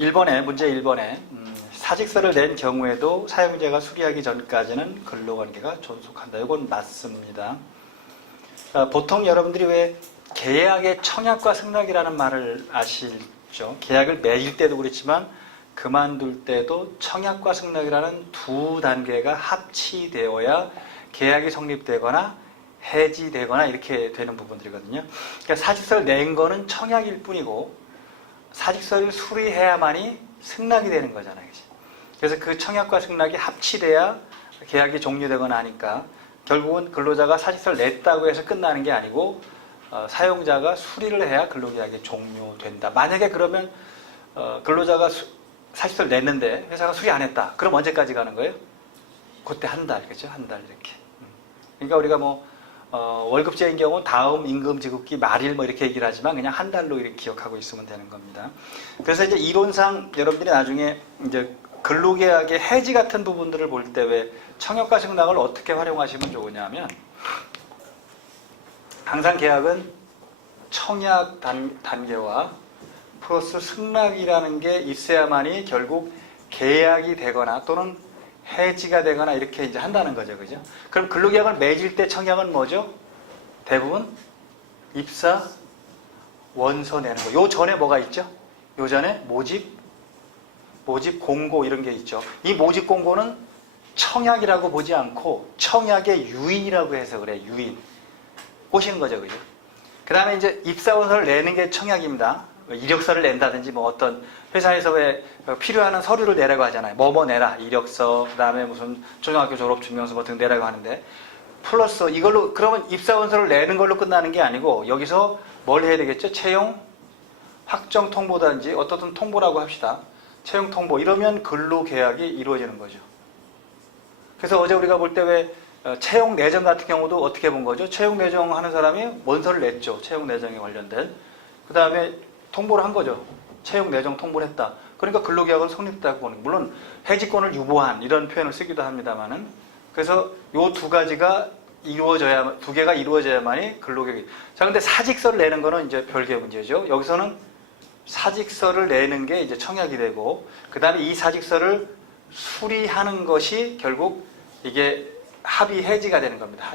문제 1번에 사직서를 낸 경우에도 사용자가 수리하기 전까지는 근로관계가 존속한다. 이건 맞습니다. 보통 여러분들이 왜 계약의 청약과 승낙이라는 말을 아시죠? 계약을 맺을 때도 그렇지만 그만둘 때도 청약과 승낙이라는 두 단계가 합치되어야 계약이 성립되거나 해지되거나 이렇게 되는 부분들이거든요. 그러니까 사직서를 낸 거는 청약일 뿐이고 사직서를 수리해야만이 승낙이 되는 거잖아요. 그치? 그래서 그 청약과 승낙이 합치돼야 계약이 종료되거나 하니까 결국은 근로자가 사직서를 냈다고 해서 끝나는 게 아니고 사용자가 수리를 해야 근로계약이 종료된다. 만약에 그러면 근로자가 사직서를 냈는데 회사가 수리 안 했다. 그럼 언제까지 가는 거예요? 그때 한 달, 그죠? 한 달 이렇게. 그러니까 우리가 월급제인 경우는 다음 임금 지급기 말일 이렇게 얘기를 하지만 그냥 한 달로 이렇게 기억하고 있으면 되는 겁니다. 그래서 이제 이론상 여러분들이 나중에 이제 근로계약의 해지 같은 부분들을 볼 때 왜 청약과 승낙을 어떻게 활용하시면 좋으냐면 항상 계약은 청약 단계와 플러스 승낙이라는 게 있어야만이 결국 계약이 되거나 또는 해지가 되거나 이렇게 이제 한다는 거죠. 그죠? 그럼 근로계약을 맺을 때 청약은 뭐죠? 대부분 입사 원서 내는 거. 요 전에 뭐가 있죠? 요 전에 모집 공고 이런 게 있죠. 이 모집 공고는 청약이라고 보지 않고 청약의 유인이라고 해서 그래. 유인. 보시는 거죠. 그죠? 그 다음에 이제 입사 원서를 내는 게 청약입니다. 이력서를 낸다든지 어떤 회사에서 왜 필요한 서류를 내라고 하잖아요. 뭐 내라. 이력서, 그 다음에 무슨 초등학교 졸업 증명서 등 내라고 하는데 플러스 이걸로 그러면 입사원서를 내는 걸로 끝나는 게 아니고 여기서 뭘 해야 되겠죠? 채용 확정 통보든지 어떻든 통보라고 합시다. 채용 통보 이러면 근로계약이 이루어지는 거죠. 그래서 어제 우리가 볼 때 왜 채용 내정 같은 경우도 어떻게 본 거죠? 채용 내정 하는 사람이 원서를 냈죠. 채용 내정에 관련된. 그 다음에 통보를 한 거죠. 채용 내정 통보를 했다. 그러니까 근로계약은 성립됐다고 보는. 물론 해지권을 유보한 이런 표현을 쓰기도 합니다만은. 그래서 요 두 개가 이루어져야만이 근로계약이. 자, 근데 사직서를 내는 거는 이제 별개의 문제죠. 여기서는 사직서를 내는 게 이제 청약이 되고, 그 다음에 이 사직서를 수리하는 것이 결국 이게 합의 해지가 되는 겁니다.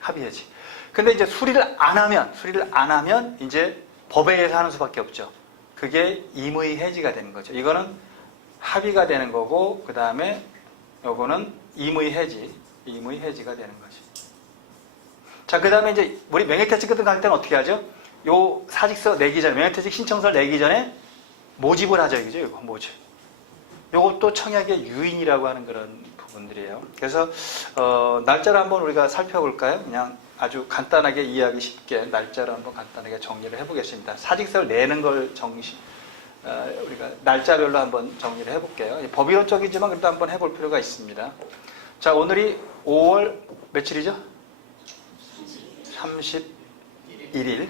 합의 해지. 근데 이제 수리를 안 하면 이제 법에 의해서 하는 수밖에 없죠. 그게 임의 해지가 되는 거죠. 이거는 합의가 되는 거고, 그 다음에 요거는 임의 해지가 되는 거죠. 자, 그 다음에 이제 우리 명예퇴직 같은 거 할 때는 어떻게 하죠? 요 사직서 내기 전에, 명예퇴직 신청서를 내기 전에 모집을 하죠. 이거죠. 이거 모집. 요것도 청약의 유인이라고 하는 그런 부분들이에요. 그래서 날짜를 한번 우리가 살펴볼까요? 그냥 아주 간단하게 이해하기 쉽게 날짜를 한번 간단하게 정리를 해보겠습니다. 사직서를 내는 걸 우리가 날짜별로 한번 정리를 해볼게요. 법이론적이지만 그래도 한번 해볼 필요가 있습니다. 자, 오늘이 5월 며칠이죠? 31일.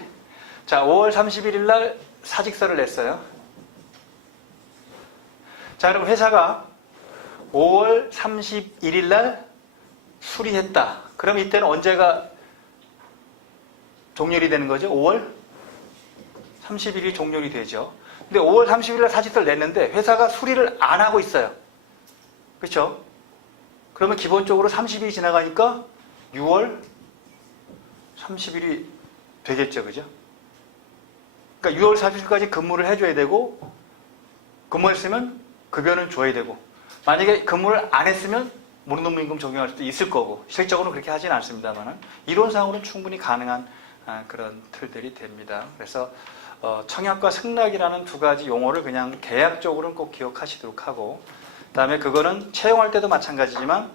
자, 5월 31일 날 사직서를 냈어요. 자, 그럼 회사가 5월 31일 날 수리했다. 그럼 이때는 언제가 종료이 되는 거죠? 5월 30일이 종료이 되죠. 근데 5월 30일 날 사직서를 냈는데 회사가 수리를 안 하고 있어요. 그렇죠? 그러면 기본적으로 30일이 지나가니까 6월 30일이 되겠죠. 그죠? 그러니까 6월 30일까지 근무를 해줘야 되고, 근무했으면 급여는 줘야 되고, 만약에 근무를 안 했으면 무능노무임금 적용할 수도 있을 거고, 실질적으로는 그렇게 하지는 않습니다만 이론상으로는 충분히 가능한 그런 틀들이 됩니다. 그래서 청약과 승낙이라는 두 가지 용어를 그냥 계약적으로는 꼭 기억하시도록 하고, 그 다음에 그거는 채용할 때도 마찬가지지만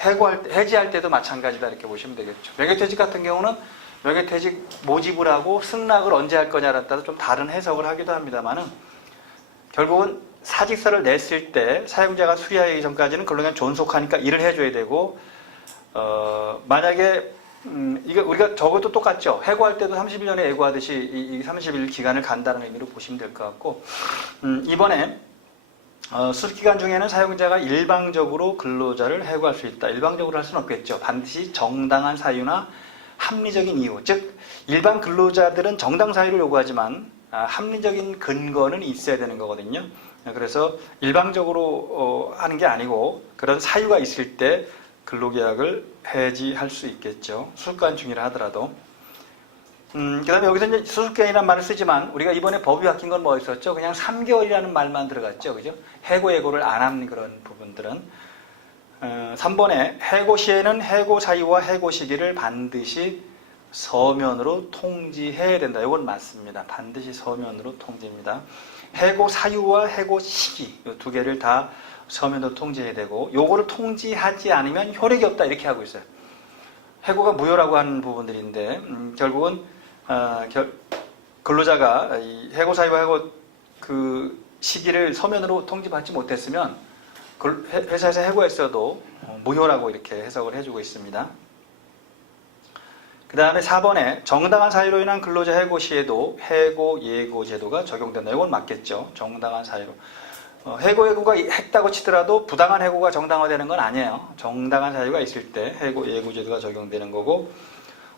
해지할 때도 마찬가지다 이렇게 보시면 되겠죠. 명예퇴직 같은 경우는 명예퇴직 모집을 하고 승낙을 언제 할 거냐에 따라 좀 다른 해석을 하기도 합니다만은 결국은 사직서를 냈을 때 사용자가 수리하기 전까지는 근로계약 존속하니까 일을 해줘야 되고, 만약에 이게 우리가 적어도 똑같죠. 해고할 때도 30일 전에 해고하듯이 이 30일 기간을 간다는 의미로 보시면 될 것 같고, 이번에 수습기간 중에는 사용자가 일방적으로 근로자를 해고할 수 있다. 일방적으로 할 수는 없겠죠. 반드시 정당한 사유나 합리적인 이유, 즉 일반 근로자들은 정당 사유를 요구하지만 합리적인 근거는 있어야 되는 거거든요. 그래서 일방적으로 하는 게 아니고 그런 사유가 있을 때 근로계약을 해지할 수 있겠죠. 수습기간 중이라 하더라도. 그 다음에 여기서 이제 수습기간이라는 말을 쓰지만 우리가 이번에 법이 바뀐 건 뭐 있었죠? 그냥 3개월이라는 말만 들어갔죠. 그죠? 해고 예고를 안 하는 그런 부분들은. 3번에 해고 시에는 해고 사유와 해고 시기를 반드시 서면으로 통지해야 된다. 이건 맞습니다. 반드시 서면으로 통지입니다. 해고 사유와 해고 시기 이 두 개를 다 서면으로 통지해야 되고 요거를 통지하지 않으면 효력이 없다 이렇게 하고 있어요. 해고가 무효라고 하는 부분들인데 결국은 근로자가 이 해고 사유와 해고 그 시기를 서면으로 통지받지 못했으면 회사에서 해고했어도 무효라고 이렇게 해석을 해주고 있습니다. 그 다음에 4번에 정당한 사유로 인한 근로자 해고 시에도 해고 예고 제도가 적용된다. 이건 맞겠죠. 정당한 사유로. 해고 예고가 했다고 치더라도 부당한 해고가 정당화되는 건 아니에요. 정당한 사유가 있을 때 해고 예고 제도가 적용되는 거고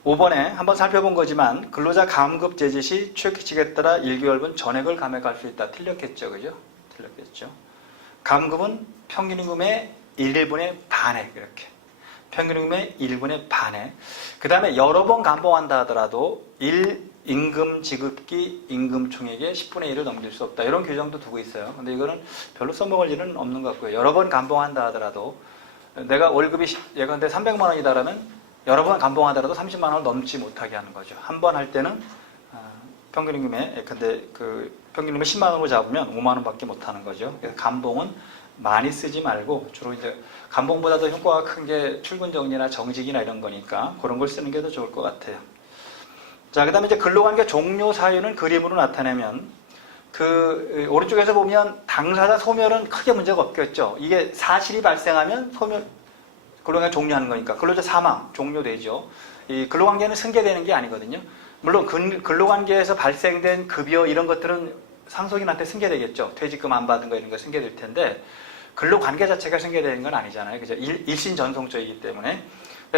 5번에 한번 살펴본 거지만 근로자 감급 제지 시 취업규칙에 따라 1개월분 전액을 감액할 수 있다. 틀렸겠죠. 그죠? 틀렸겠죠. 감급은 평균임금의 1분의 반액 이렇게. 평균임금의 1분의 반액. 그 다음에 여러 번 감봉한다 하더라도 1임금 지급기 임금 총액의 10분의 1을 넘길 수 없다. 이런 규정도 두고 있어요. 근데 이거는 별로 써먹을 일은 없는 것 같고요. 여러 번 감봉한다 하더라도 내가 월급이 예컨대 300만 원이다라면 여러 번 감봉하더라도 30만 원을 넘지 못하게 하는 거죠. 한 번 할 때는 평균임금의 예컨대 그 평균임금 10만 원으로 잡으면 5만 원밖에 못 하는 거죠. 그래서 감봉은 많이 쓰지 말고 주로 이제 감봉보다 더 효과가 큰 게 출근 정리나 정직이나 이런 거니까 그런 걸 쓰는 게 더 좋을 것 같아요. 자, 그 다음에 이제 근로관계 종료 사유는 그림으로 나타내면 그 오른쪽에서 보면 당사자 소멸은 크게 문제가 없겠죠. 이게 사실이 발생하면 소멸 근로관계 종료하는 거니까 근로자 사망 종료되죠. 이 근로관계는 승계되는 게 아니거든요. 물론 근로관계에서 발생된 급여 이런 것들은 상속인한테 승계되겠죠. 퇴직금 안 받은 거 이런 거 승계될 텐데 근로관계 자체가 승계되는 건 아니잖아요. 그죠? 일신전송죄이기 때문에.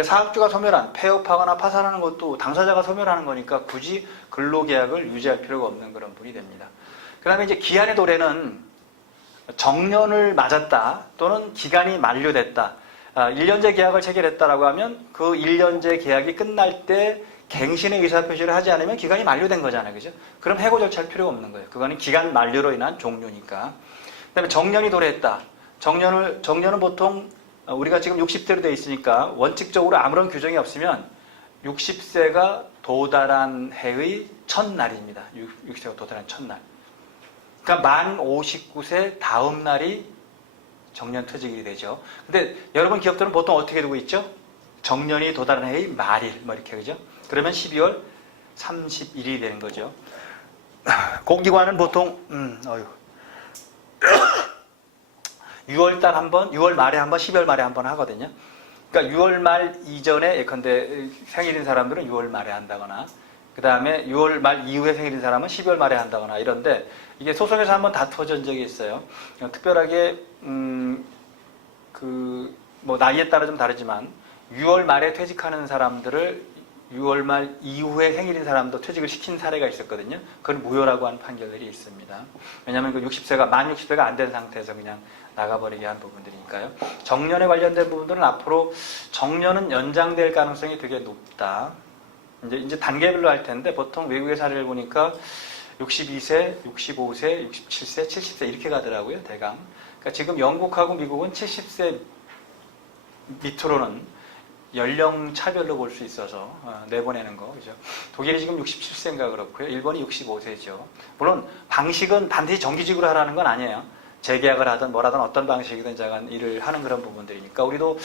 사업주가 소멸한, 폐업하거나 파산하는 것도 당사자가 소멸하는 거니까 굳이 근로계약을 유지할 필요가 없는 그런 분이 됩니다. 그 다음에 이제 기한의 도래는 정년을 맞았다 또는 기간이 만료됐다. 1년제 계약을 체결했다라고 하면 그 1년제 계약이 끝날 때 갱신의 의사표시를 하지 않으면 기간이 만료된 거잖아요. 그죠? 그럼 해고 절차할 필요가 없는 거예요. 그거는 기간 만료로 인한 종료니까. 그 다음에 정년이 도래했다. 정년은 보통 우리가 지금 60세로 되어 있으니까 원칙적으로 아무런 규정이 없으면 60세가 도달한 해의 첫날입니다. 60세가 도달한 첫날. 그러니까 만 59세 다음 날이 정년 퇴직일이 되죠. 근데 여러분 기업들은 보통 어떻게 두고 있죠? 정년이 도달한 해의 말일, 뭐 이렇게 그죠? 그러면 12월 30일이 되는 거죠. 공기관은 보통 6월달 한 번, 6월 말에 한 번, 12월 말에 한 번 하거든요. 그러니까 6월 말 이전에 예컨대 생일인 사람들은 6월 말에 한다거나 그 다음에 6월 말 이후에 생일인 사람은 12월 말에 한다거나 이런데 이게 소송에서 한번 다투어진 적이 있어요. 특별하게 뭐 나이에 따라 좀 다르지만 6월 말에 퇴직하는 사람들을 6월 말 이후에 생일인 사람도 퇴직을 시킨 사례가 있었거든요. 그건 무효라고 하는 판결들이 있습니다. 왜냐하면 그 60세가 만 60세가 안 된 상태에서 그냥 나가버리게 한 부분들이니까요. 정년에 관련된 부분들은 앞으로 정년은 연장될 가능성이 되게 높다. 이제 단계별로 할 텐데 보통 외국의 사례를 보니까 62세, 65세, 67세, 70세 이렇게 가더라고요. 대강. 그러니까 지금 영국하고 미국은 70세 밑으로는 연령 차별로 볼 수 있어서 내보내는 거, 그죠? 독일이 지금 67세인가 그렇고요. 일본이 65세죠. 물론 방식은 반드시 정규직으로 하라는 건 아니에요. 재계약을 하든 뭐라든 어떤 방식이든 자간 일을 하는 그런 부분들이니까 우리도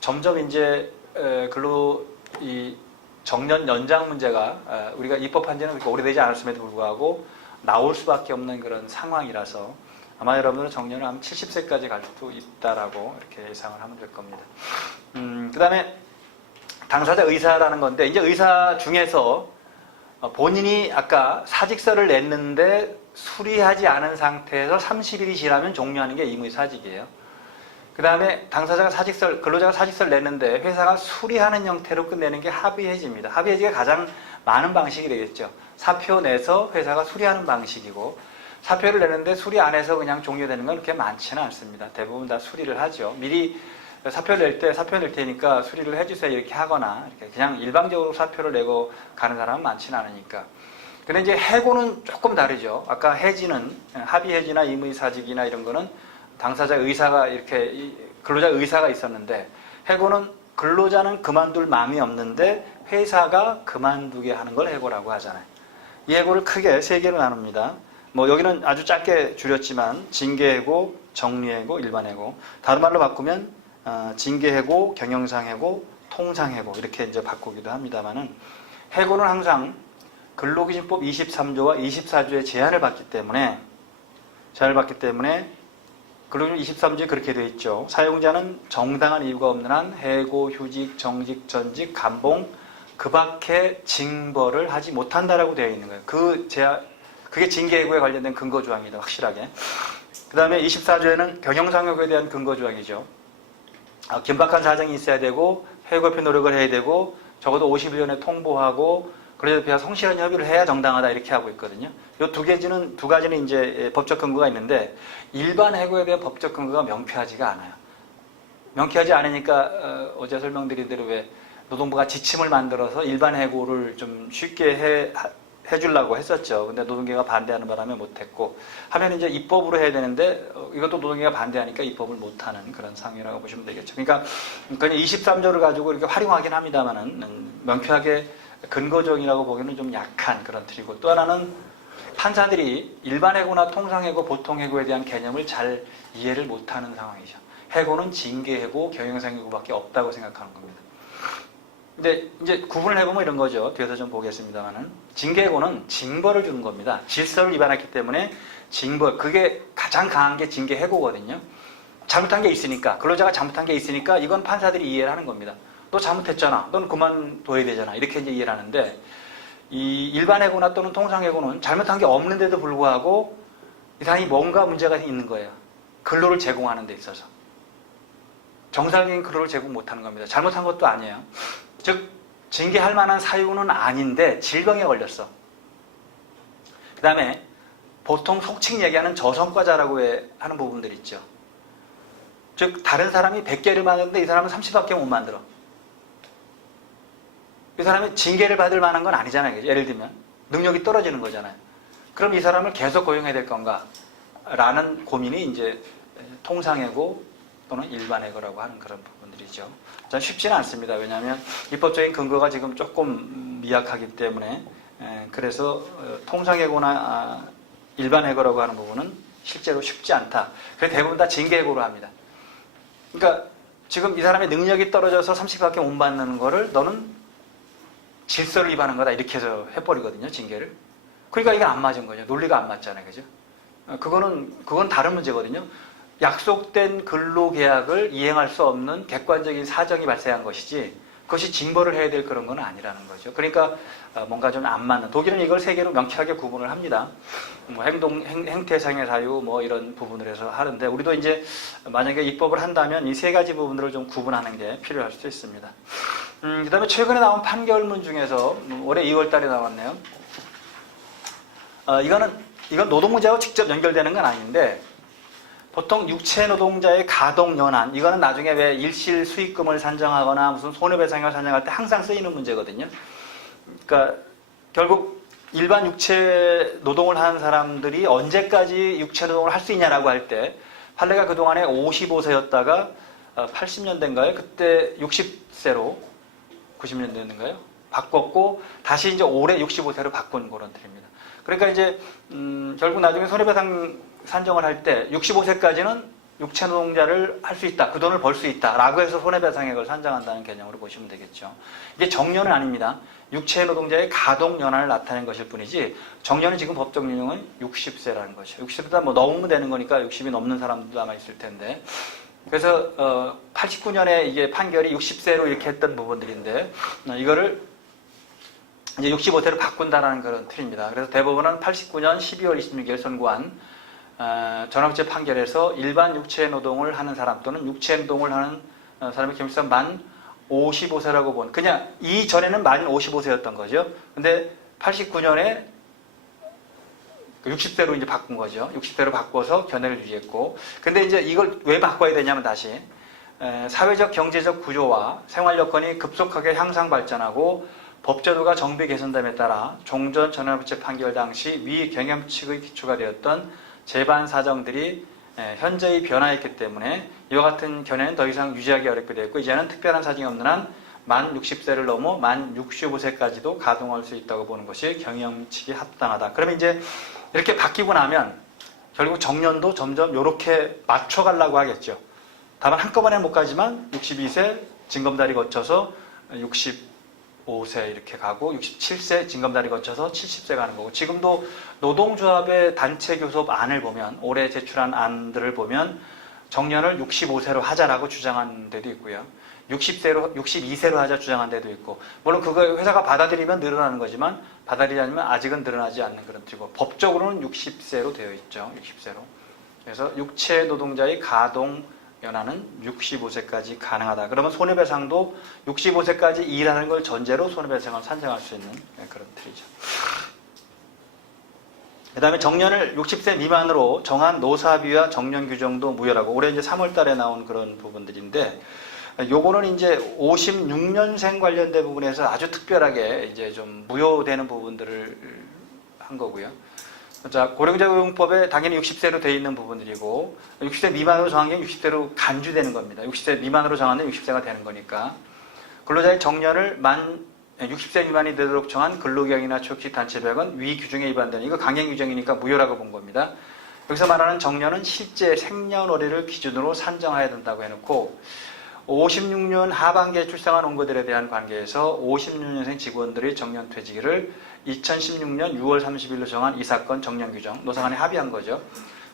점점 이제 이 정년 연장 문제가 우리가 입법한 지는 그렇게 오래되지 않았음에도 불구하고 나올 수밖에 없는 그런 상황이라서 아마 여러분들은 정년을 한 70세까지 갈 수도 있다라고 이렇게 예상을 하면 될 겁니다. 그 다음에 당사자 의사라는 건데 이제 의사 중에서 본인이 아까 사직서를 냈는데 수리하지 않은 상태에서 30일이 지나면 종료하는 게 의무사직이에요. 그 다음에 근로자가 사직서를 냈는데 회사가 수리하는 형태로 끝내는 게 합의해지입니다. 합의해지가 가장 많은 방식이 되겠죠. 사표 내서 회사가 수리하는 방식이고, 사표를 내는데 수리 안 해서 그냥 종료되는 건 그렇게 많지는 않습니다. 대부분 다 수리를 하죠. 미리 사표를 낼 때 사표 낼 테니까 수리를 해주세요 이렇게 하거나, 이렇게 그냥 일방적으로 사표를 내고 가는 사람은 많지는 않으니까. 근데 이제 해고는 조금 다르죠. 아까 해지는 합의 해지나 임의 사직이나 이런 거는 당사자 의사가 이렇게 근로자 의사가 있었는데, 해고는 근로자는 그만둘 마음이 없는데 회사가 그만두게 하는 걸 해고라고 하잖아요. 이 해고를 크게 세 개로 나눕니다. 뭐 여기는 아주 짧게 줄였지만 징계해고, 정리해고, 일반해고. 다른 말로 바꾸면 징계해고, 경영상해고, 통상해고 이렇게 이제 바꾸기도 합니다만은, 해고는 항상 근로기준법 23조와 24조의 제한을 받기 때문에 근로기준 23조에 그렇게 되어 있죠. 사용자는 정당한 이유가 없는 한 해고, 휴직, 정직, 전직, 감봉 그 밖에 징벌을 하지 못한다라고 되어 있는 거예요. 그게 징계해고에 관련된 근거조항입니다. 확실하게. 그 다음에 24조에는 경영상해고에 대한 근거조항이죠. 긴박한 사정이 있어야 되고, 해고협회 노력을 해야 되고, 적어도 50일 전에 통보하고, 그래서 성실한 협의를 해야 정당하다 이렇게 하고 있거든요. 이 두 가지는 이제 법적 근거가 있는데, 일반 해고에 대한 법적 근거가 명쾌하지가 않아요. 명쾌하지 않으니까 어제 설명드린 대로 왜 노동부가 지침을 만들어서 일반 해고를 좀 쉽게 해주려고 했었죠. 근데 노동계가 반대하는 바람에 못했고, 하면 이제 입법으로 해야 되는데 이것도 노동계가 반대하니까 입법을 못하는 그런 상황이라고 보시면 되겠죠. 그러니까 그냥 23조를 가지고 이렇게 활용하긴 합니다만은 명쾌하게 근거적이라고 보기에는 좀 약한 그런 틀이고, 또 하나는 판사들이 일반 해고나 통상 해고, 보통 해고에 대한 개념을 잘 이해를 못하는 상황이죠. 해고는 징계 해고, 경영상 해고밖에 없다고 생각하는 겁니다. 근데 이제 구분을 해보면 이런 거죠. 뒤에서 좀 보겠습니다만은, 징계 해고는 징벌을 주는 겁니다. 질서를 위반했기 때문에 징벌, 그게 가장 강한 게 징계 해고거든요. 잘못한 게 있으니까, 근로자가 잘못한 게 있으니까 이건 판사들이 이해를 하는 겁니다. 너 잘못했잖아. 넌 그만둬야 되잖아. 이렇게 이제 이해를 하는데, 이 일반 해고나 또는 통상 해고는 잘못한 게 없는데도 불구하고 이 사람이 뭔가 문제가 있는 거예요. 근로를 제공하는 데 있어서. 정상적인 근로를 제공 못하는 겁니다. 잘못한 것도 아니에요. 즉, 징계할 만한 사유는 아닌데 질병에 걸렸어. 그 다음에 보통 속칭 얘기하는 저성과자라고 하는 부분들 있죠. 즉, 다른 사람이 100개를 만드는데 이 사람은 30밖에 못 만들어. 이 사람이 징계를 받을 만한 건 아니잖아요. 예를 들면 능력이 떨어지는 거잖아요. 그럼 이 사람을 계속 고용해야 될 건가? 라는 고민이 이제 통상해고 또는 일반해고라고 하는 그런 부분들이죠. 전 쉽지는 않습니다. 왜냐하면 입법적인 근거가 지금 조금 미약하기 때문에, 그래서 통상해고나 일반해고라고 하는 부분은 실제로 쉽지 않다. 그래서 대부분 다 징계해고로 합니다. 그러니까 지금 이 사람의 능력이 떨어져서 30밖에 못 받는 거를 너는 질서를 위반한 거다 이렇게 해서 해버리거든요, 징계를. 그러니까 이게 안 맞은 거죠. 논리가 안 맞잖아요, 그죠? 그건 다른 문제거든요. 약속된 근로계약을 이행할 수 없는 객관적인 사정이 발생한 것이지, 그것이 징벌을 해야 될 그런 건 아니라는 거죠. 그러니까 뭔가 좀 안 맞는. 독일은 이걸 세 개로 명쾌하게 구분을 합니다. 뭐 행태상의 사유 뭐 이런 부분을 해서 하는데, 우리도 이제 만약에 입법을 한다면 이 세 가지 부분들을 좀 구분하는 게 필요할 수도 있습니다. 그 다음에 최근에 나온 판결문 중에서 올해 2월 달에 나왔네요. 이건 노동문제하고 직접 연결되는 건 아닌데, 보통 육체 노동자의 가동 연한, 이거는 나중에 왜 일실 수익금을 산정하거나 무슨 손해배상을 산정할 때 항상 쓰이는 문제거든요. 그러니까 결국 일반 육체 노동을 하는 사람들이 언제까지 육체 노동을 할 수 있냐라고 할 때, 판례가 그동안에 55세였다가 80년대인가요? 그때 60세로 90년대인가요? 바꿨고 다시 이제 올해 65세로 바꾼 그런 틀입니다. 그러니까 이제 결국 나중에 손해배상 산정을 할 때 65세까지는 육체 노동자를 할 수 있다, 그 돈을 벌 수 있다라고 해서 손해배상액을 산정한다는 개념으로 보시면 되겠죠. 이게 정년은 아닙니다. 육체 노동자의 가동 연한을 나타낸 것일 뿐이지, 정년은 지금 법적 유형은 60세라는 거죠. 60세보다 뭐 넘으면 되는 거니까 60이 넘는 사람들도 아마 있을 텐데, 그래서 89년에 이게 판결이 60세로 이렇게 했던 부분들인데, 이거를 이제 65세로 바꾼다라는 그런 틀입니다. 그래서 대법원은 89년 12월 26일 선고한 전학제 판결에서 일반 육체 노동을 하는 사람 또는 육체 노동을 하는 사람의 기준수가 만 55세라고 본, 그냥 이전에는 만 55세였던 거죠. 근데 89년에 60세로 이제 바꾼 거죠. 60세로 바꿔서 견해를 유지했고, 근데 이제 이걸 왜 바꿔야 되냐면 다시 사회적 경제적 구조와 생활 여건이 급속하게 향상 발전하고 법제도가 정비 개선됨에 따라 종전 전환부채 판결 당시 위 경영칙의 기초가 되었던 재반 사정들이 현재의 변화했기 때문에 이와 같은 견해는 더 이상 유지하기 어렵게 되었고, 이제는 특별한 사정이 없는 한 만 60세를 넘어 만 65세까지도 가동할 수 있다고 보는 것이 경영칙이 합당하다. 그러면 이제 이렇게 바뀌고 나면 결국 정년도 점점 이렇게 맞춰가려고 하겠죠. 다만 한꺼번에 못 가지만 62세 징검다리 거쳐서 65세 이렇게 가고 67세 징검다리 거쳐서 70세 가는 거고, 지금도 노동조합의 단체 교섭 안을 보면, 올해 제출한 안들을 보면 정년을 65세로 하자라고 주장한 데도 있고요. 62세로 하자 주장한 데도 있고, 물론 그거 회사가 받아들이면 늘어나는 거지만 받아들이지 않으면 아직은 늘어나지 않는 그런 뜻이고, 법적으로는 60세로 되어 있죠. 60세로. 그래서 육체 노동자의 가동 연한은 65세까지 가능하다. 그러면 손해배상도 65세까지 일하는 걸 전제로 손해배상을 산정할 수 있는 그런 틀이죠. 그 다음에 정년을 60세 미만으로 정한 노사비와 정년 규정도 무효라고, 올해 이제 3월 달에 나온 그런 부분들인데, 요거는 이제 56년생 관련된 부분에서 아주 특별하게 이제 좀 무효되는 부분들을 한 거고요. 자, 고령자고용법에 당연히 60세로 되어 있는 부분들이고, 60세 미만으로 정한 게 60세로 간주되는 겁니다. 60세 미만으로 정하면 60세가 되는 거니까. 근로자의 정년을 60세 미만이 되도록 정한 근로기간이나 초기 단체배역은 위 규정에 위반되는, 이거 강행 규정이니까 무효라고 본 겁니다. 여기서 말하는 정년은 실제 생년월일을 기준으로 산정해야 된다고 해놓고, 56년 하반기에 출생한 원고들에 대한 관계에서 56년생 직원들의 정년 퇴직일을 2016년 6월 30일로 정한 이 사건 정년 규정, 노사간에 합의한 거죠.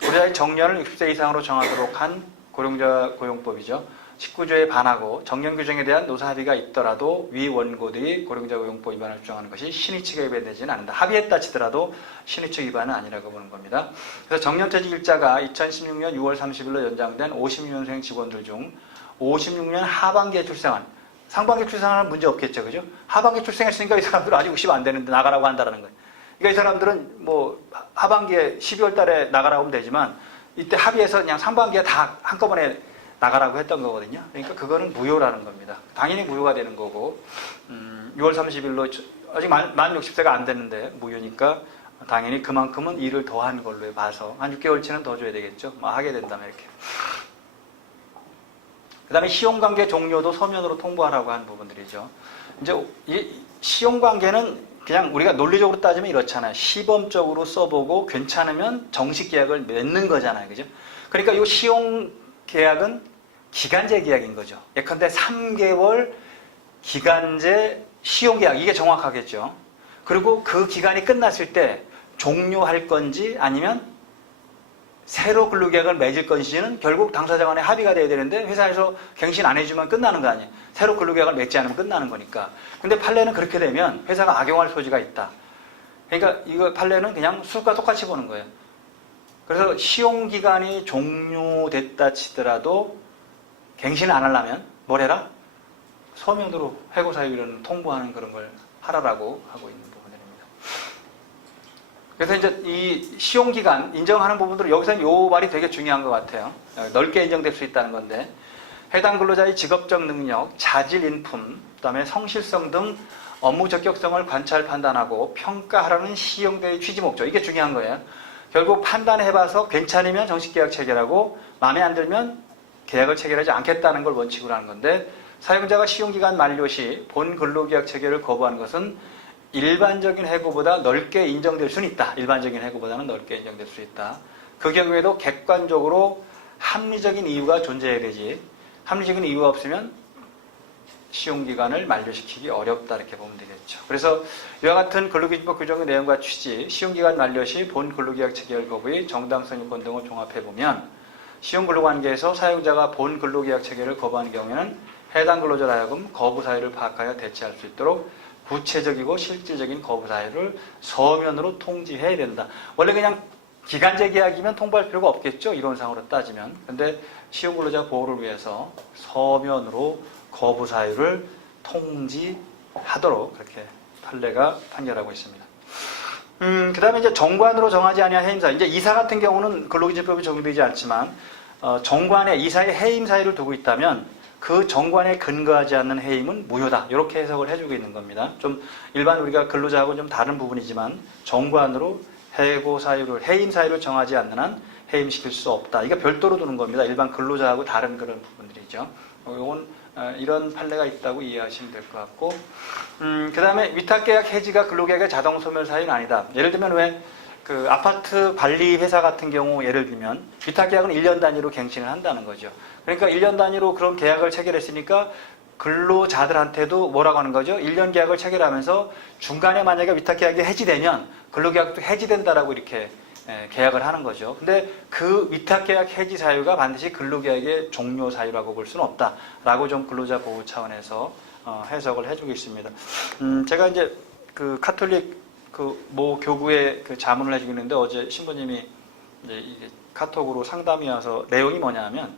고려자의 정년을 60세 이상으로 정하도록 한 고령자 고용법이죠. 19조에 반하고 정년 규정에 대한 노사 합의가 있더라도 위 원고들이 고령자 고용법 위반을 주장하는 것이 신의칙에 위반되지는 않는다. 합의했다 치더라도 신의칙 위반은 아니라고 보는 겁니다. 그래서 정년 퇴직 일자가 2016년 6월 30일로 연장된 56년생 직원들 중 56년 하반기에 출생한, 상반기에 출생하는 문제 없겠죠, 그죠? 하반기에 출생했으니까 이 사람들은 아직 60 안 되는데 나가라고 한다는 거예요. 그러니까 이 사람들은 뭐 하반기에 12월 달에 나가라고 하면 되지만, 이때 합의해서 그냥 상반기에 다 한꺼번에 나가라고 했던 거거든요. 그러니까 그거는 무효라는 겁니다. 당연히 무효가 되는 거고, 6월 30일로 아직 만 60세가 안 됐는데 무효니까 당연히 그만큼은 일을 더 한 걸로 봐서 한 6개월치는 더 줘야 되겠죠. 뭐 하게 된다면 이렇게. 그 다음에 시용관계 종료도 서면으로 통보하라고 한 부분들이죠. 이제 이 시용관계는 그냥 우리가 논리적으로 따지면 이렇잖아요. 시범적으로 써보고 괜찮으면 정식 계약을 맺는 거잖아요. 그죠? 그러니까 이 시용 계약은 기간제 계약인 거죠. 예컨대 3개월 기간제 시용 계약, 이게 정확하겠죠. 그리고 그 기간이 끝났을 때 종료할 건지 아니면 새로 근로계약을 맺을 건지는 결국 당사자 간에 합의가 돼야 되는데, 회사에서 갱신 안 해주면 끝나는 거 아니에요. 새로 근로계약을 맺지 않으면 끝나는 거니까. 근데 판례는 그렇게 되면 회사가 악용할 소지가 있다. 그러니까 이거 판례는 그냥 수과 똑같이 보는 거예요. 그래서 시용기간이 종료됐다 치더라도 갱신을 안 하려면 뭘 해라? 서면으로 해고사유를 통보하는 그런 걸 하라라고 하고 있는 부분입니다. 그래서 이제 이 시용기간 인정하는 부분들은 여기서는 요 말이 되게 중요한 것 같아요. 넓게 인정될 수 있다는 건데, 해당 근로자의 직업적 능력, 자질 인품, 그다음에 성실성 등 업무 적격성을 관찰 판단하고 평가하라는 시용대의 취지 목적, 이게 중요한 거예요. 결국 판단해봐서 괜찮으면 정식계약 체결하고 마음에 안 들면 계약을 체결하지 않겠다는 걸 원칙으로 하는 건데, 사용자가 시용기간 만료 시 본 근로계약 체결을 거부하는 것은 일반적인 해고보다 넓게 인정될 수는 있다. 일반적인 해고보다는 넓게 인정될 수 있다. 그 경우에도 객관적으로 합리적인 이유가 존재해야 되지, 합리적인 이유가 없으면 시용기간을 만료시키기 어렵다, 이렇게 보면 되겠죠. 그래서 이와 같은 근로기준법 규정의 내용과 취지, 시용기간 만료 시 본 근로계약 체결 거부의 정당성 요건 등을 종합해보면, 시용근로관계에서 사용자가 본 근로계약 체결을 거부하는 경우에는 해당 근로자로 하여금 거부 사유를 파악하여 대처할 수 있도록 구체적이고 실질적인 거부 사유를 서면으로 통지해야 된다. 원래 그냥 기간제 계약이면 통보할 필요가 없겠죠, 이론상으로 따지면. 근데 시용 근로자 보호를 위해서 서면으로 거부 사유를 통지하도록 그렇게 판례가 판결하고 있습니다. 그 다음에 이제 정관으로 정하지 아니한 해임사유. 이제 이사 같은 경우는 근로기준법이 적용되지 않지만, 정관에 이사의 해임 사유를 두고 있다면 그 정관에 근거하지 않는 해임은 무효다. 이렇게 해석을 해주고 있는 겁니다. 좀 일반 우리가 근로자하고 좀 다른 부분이지만 정관으로 해고 사유를, 해임 사유를 정하지 않는 한 해임시킬 수 없다. 이게 별도로 두는 겁니다. 일반 근로자하고 다른 그런 부분들이죠. 이건 이런 판례가 있다고 이해하시면 될 것 같고, 그 다음에 위탁계약 해지가 근로계약의 자동 소멸 사유는 아니다. 예를 들면 왜 그 아파트 관리 회사 같은 경우 예를 들면 위탁계약은 1년 단위로 갱신을 한다는 거죠. 그러니까 1년 단위로 그런 계약을 체결했으니까 근로자들한테도 뭐라고 하는 거죠? 1년 계약을 체결하면서 중간에 만약에 위탁계약이 해지되면 근로계약도 해지된다라고 이렇게 계약을 하는 거죠. 근데 그 위탁계약 해지 사유가 반드시 근로계약의 종료 사유라고 볼 수는 없다라고 좀 근로자 보호 차원에서 해석을 해주고 있습니다. 제가 이제 그 카톨릭 그 모 교구에 그 자문을 해주고 있는데 어제 신부님이 이제 이게 카톡으로 상담이 와서 내용이 뭐냐면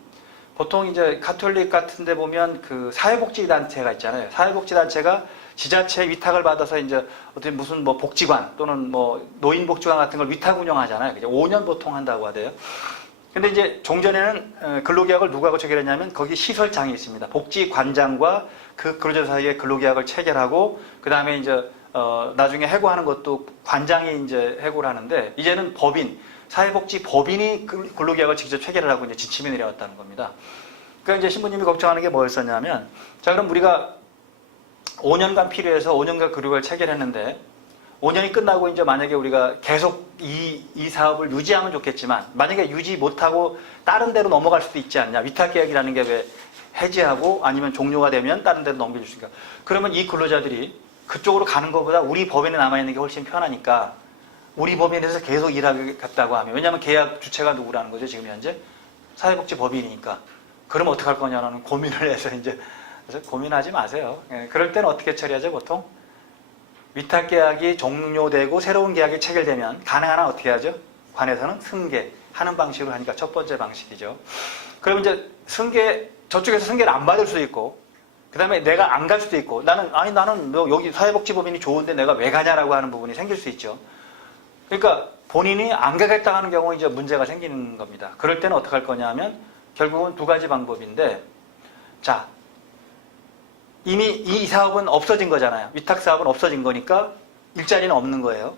보통 이제 카톨릭 같은 데 보면 그 사회복지단체가 있잖아요. 사회복지단체가 지자체 위탁을 받아서 이제 어떤 무슨 뭐 복지관 또는 뭐 노인복지관 같은 걸 위탁 운영하잖아요. 5년 보통 한다고 하대요. 근데 이제 종전에는 근로계약을 누가 체결했냐면 거기 시설장이 있습니다. 복지관장과 그 근로자 사이에 근로계약을 체결하고 그 다음에 이제 나중에 해고하는 것도 관장이 이제 해고를 하는데 이제는 법인, 사회복지 법인이 근로계약을 직접 체결을 하고 이제 지침이 내려왔다는 겁니다. 그러니까 이제 신부님이 걱정하는 게 뭐였었냐면, 자, 그럼 우리가 5년간 필요해서 5년간 근로계약을 체결했는데 5년이 끝나고 이제 만약에 우리가 계속 이 사업을 유지하면 좋겠지만 만약에 유지 못하고 다른 데로 넘어갈 수도 있지 않냐. 위탁계약이라는 게 왜 해지하고 아니면 종료가 되면 다른 데로 넘겨줄 수 있으니까. 그러면 이 근로자들이 그쪽으로 가는 것보다 우리 법인에 남아있는 게 훨씬 편하니까 우리 법인에서 계속 일하겠다고 하면, 왜냐하면 계약 주체가 누구라는 거죠, 지금 현재? 사회복지 법인이니까. 그러면 어떡할 거냐라는 고민을 해서 이제, 그래서 고민하지 마세요. 그럴 때는 어떻게 처리하죠, 보통? 위탁계약이 종료되고 새로운 계약이 체결되면 가능한 한 어떻게 하죠? 관에서는 승계하는 방식으로 하니까 첫 번째 방식이죠. 그러면 이제 저쪽에서 승계를 안 받을 수도 있고, 그 다음에 내가 안 갈 수도 있고, 나는 여기 사회복지법인이 좋은데 내가 왜 가냐라고 하는 부분이 생길 수 있죠. 그러니까 본인이 안 가겠다 하는 경우에 이제 문제가 생기는 겁니다. 그럴 때는 어떻게 할 거냐 하면 결국은 두 가지 방법인데, 자, 이미 이 사업은 없어진 거잖아요. 위탁 사업은 없어진 거니까 일자리는 없는 거예요.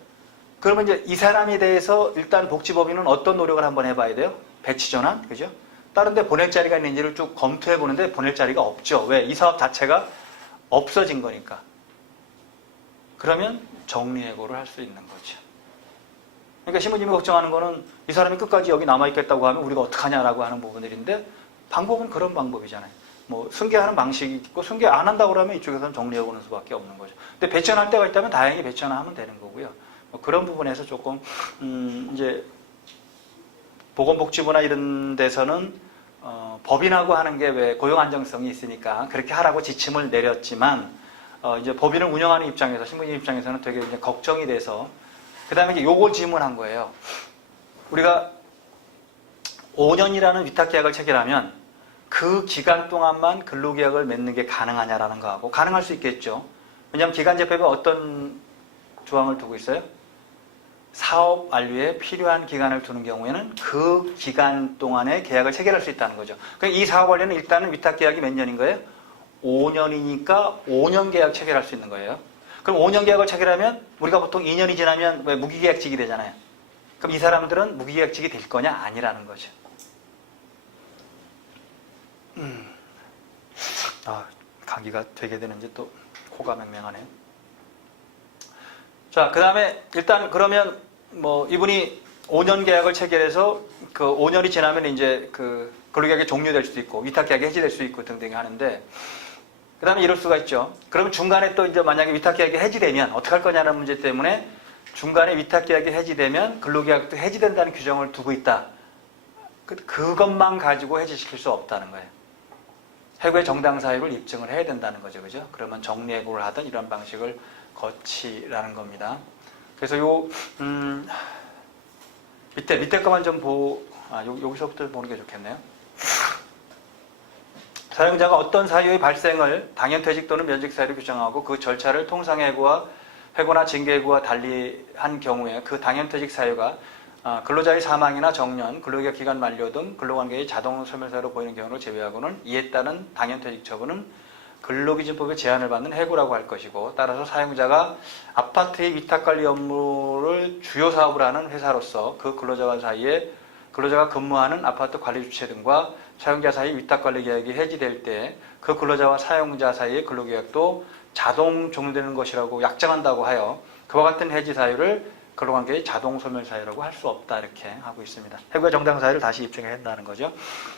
그러면 이제 이 사람에 대해서 일단 복지법인은 어떤 노력을 한번 해봐야 돼요? 배치 전환, 그죠? 다른 데 보낼 자리가 있는지를 쭉 검토해 보는데 보낼 자리가 없죠. 왜? 이 사업 자체가 없어진 거니까. 그러면 정리해고를 할 수 있는 거죠. 그러니까 신부님이 걱정하는 거는 이 사람이 끝까지 여기 남아있겠다고 하면 우리가 어떡하냐라고 하는 부분들인데, 방법은 그런 방법이잖아요. 뭐 승계하는 방식이 있고 승계 안 한다고 그러면 이쪽에서는 정리해보는 수밖에 없는 거죠. 근데 배천할 때가 있다면 다행히 배천하면 되는 거고요. 뭐 그런 부분에서 조금 이제 보건복지부나 이런 데서는 법인하고 하는 게 왜 고용 안정성이 있으니까 그렇게 하라고 지침을 내렸지만, 이제 법인을 운영하는 입장에서, 신부님 입장에서는 되게 이제 걱정이 돼서, 그 다음에 이제 요걸 질문한 거예요. 우리가 5년이라는 위탁계약을 체결하면 그 기간 동안만 근로계약을 맺는 게 가능하냐라는 거하고, 가능할 수 있겠죠. 왜냐하면 기간제법에 어떤 조항을 두고 있어요? 사업 완료에 필요한 기간을 두는 경우에는 그 기간 동안에 계약을 체결할 수 있다는 거죠. 그러니까 이 사업 완료는 일단은 위탁계약이 몇 년인 거예요? 5년이니까 5년 계약 체결할 수 있는 거예요. 그럼 5년 계약을 체결하면 우리가 보통 2년이 지나면 왜 무기계약직이 되잖아요. 그럼 이 사람들은 무기계약직이 될 거냐? 아니라는 거죠. 감기가 되게 되는지 또 코가 맹맹하네요. 자, 그 다음에 일단 그러면 뭐 이분이 5년 계약을 체결해서 그 5년이 지나면 이제 그 근로계약이 종료될 수도 있고 위탁계약이 해지될 수 있고 등등 하는데, 그 다음에 이럴 수가 있죠. 그러면 중간에 또 이제 만약에 위탁계약이 해지되면 어떻게 할 거냐는 문제 때문에 중간에 위탁계약이 해지되면 근로계약도 해지된다는 규정을 두고 있다. 그것만 가지고 해지시킬 수 없다는 거예요. 해고의 정당 사유를 입증을 해야 된다는 거죠. 그죠? 그러면 정리해고를 하든 이런 방식을 거치라는 겁니다. 그래서 밑에 거만 좀 여기서부터 보는 게 좋겠네요. 사용자가 어떤 사유의 발생을 당연퇴직 또는 면직 사유로 규정하고 그 절차를 통상해고와 해고나 징계해고와 달리 한 경우에 그 당연퇴직 사유가 근로자의 사망이나 정년, 근로계약 기간 만료 등 근로관계의 자동 소멸사유로 보이는 경우를 제외하고는 이에 따른 당연퇴직 처분은 근로기준법의 제한을 받는 해고라고 할 것이고, 따라서 사용자가 아파트의 위탁관리 업무를 주요 사업을 하는 회사로서 그 근로자와 사이에 근로자가 근무하는 아파트 관리 주체 등과 사용자 사이 위탁관리 계약이 해지될 때 그 근로자와 사용자 사이의 근로계약도 자동 종료되는 것이라고 약정한다고 하여 그와 같은 해지 사유를 근로관계의 자동 소멸 사유라고 할 수 없다, 이렇게 하고 있습니다. 해고의 정당 사유를 다시 입증해야 한다는 거죠.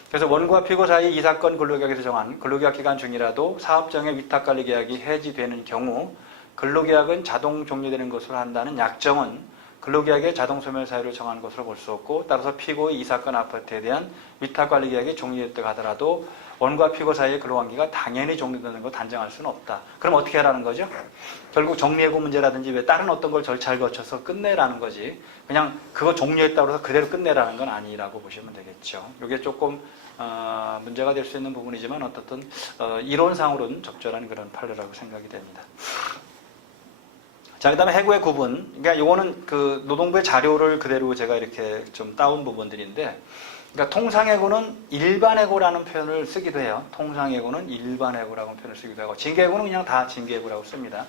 그래서 원고와 피고 사이 이 사건 근로계약에서 정한 근로계약 기간 중이라도 사업장의 위탁관리 계약이 해지되는 경우 근로계약은 자동 종료되는 것으로 한다는 약정은 근로계약의 자동 소멸 사유를 정한 것으로 볼 수 없고, 따라서 피고의 이 사건 아파트에 대한 위탁관리 계약이 종료됐다고 하더라도 원고와 피고 사이의 근로관계가 당연히 종료되는 걸 단정할 수는 없다. 그럼 어떻게 하라는 거죠? 결국 정리해고 문제라든지 왜 다른 어떤 걸 절차를 거쳐서 끝내라는 거지, 그냥 그거 종료했다고 해서 그대로 끝내라는 건 아니라고 보시면 되겠죠. 이게 조금 문제가 될 수 있는 부분이지만 어떻든 이론상으로는 적절한 그런 판례라고 생각이 됩니다. 자, 그 다음에 해고의 구분. 그러니까 요거는 그 노동부의 자료를 그대로 제가 이렇게 좀 따온 부분들인데, 그러니까 통상해고는 일반해고라는 표현을 쓰기도 해요. 통상해고는 일반해고라고 표현을 쓰기도 하고, 징계해고는 그냥 다 징계해고라고 씁니다.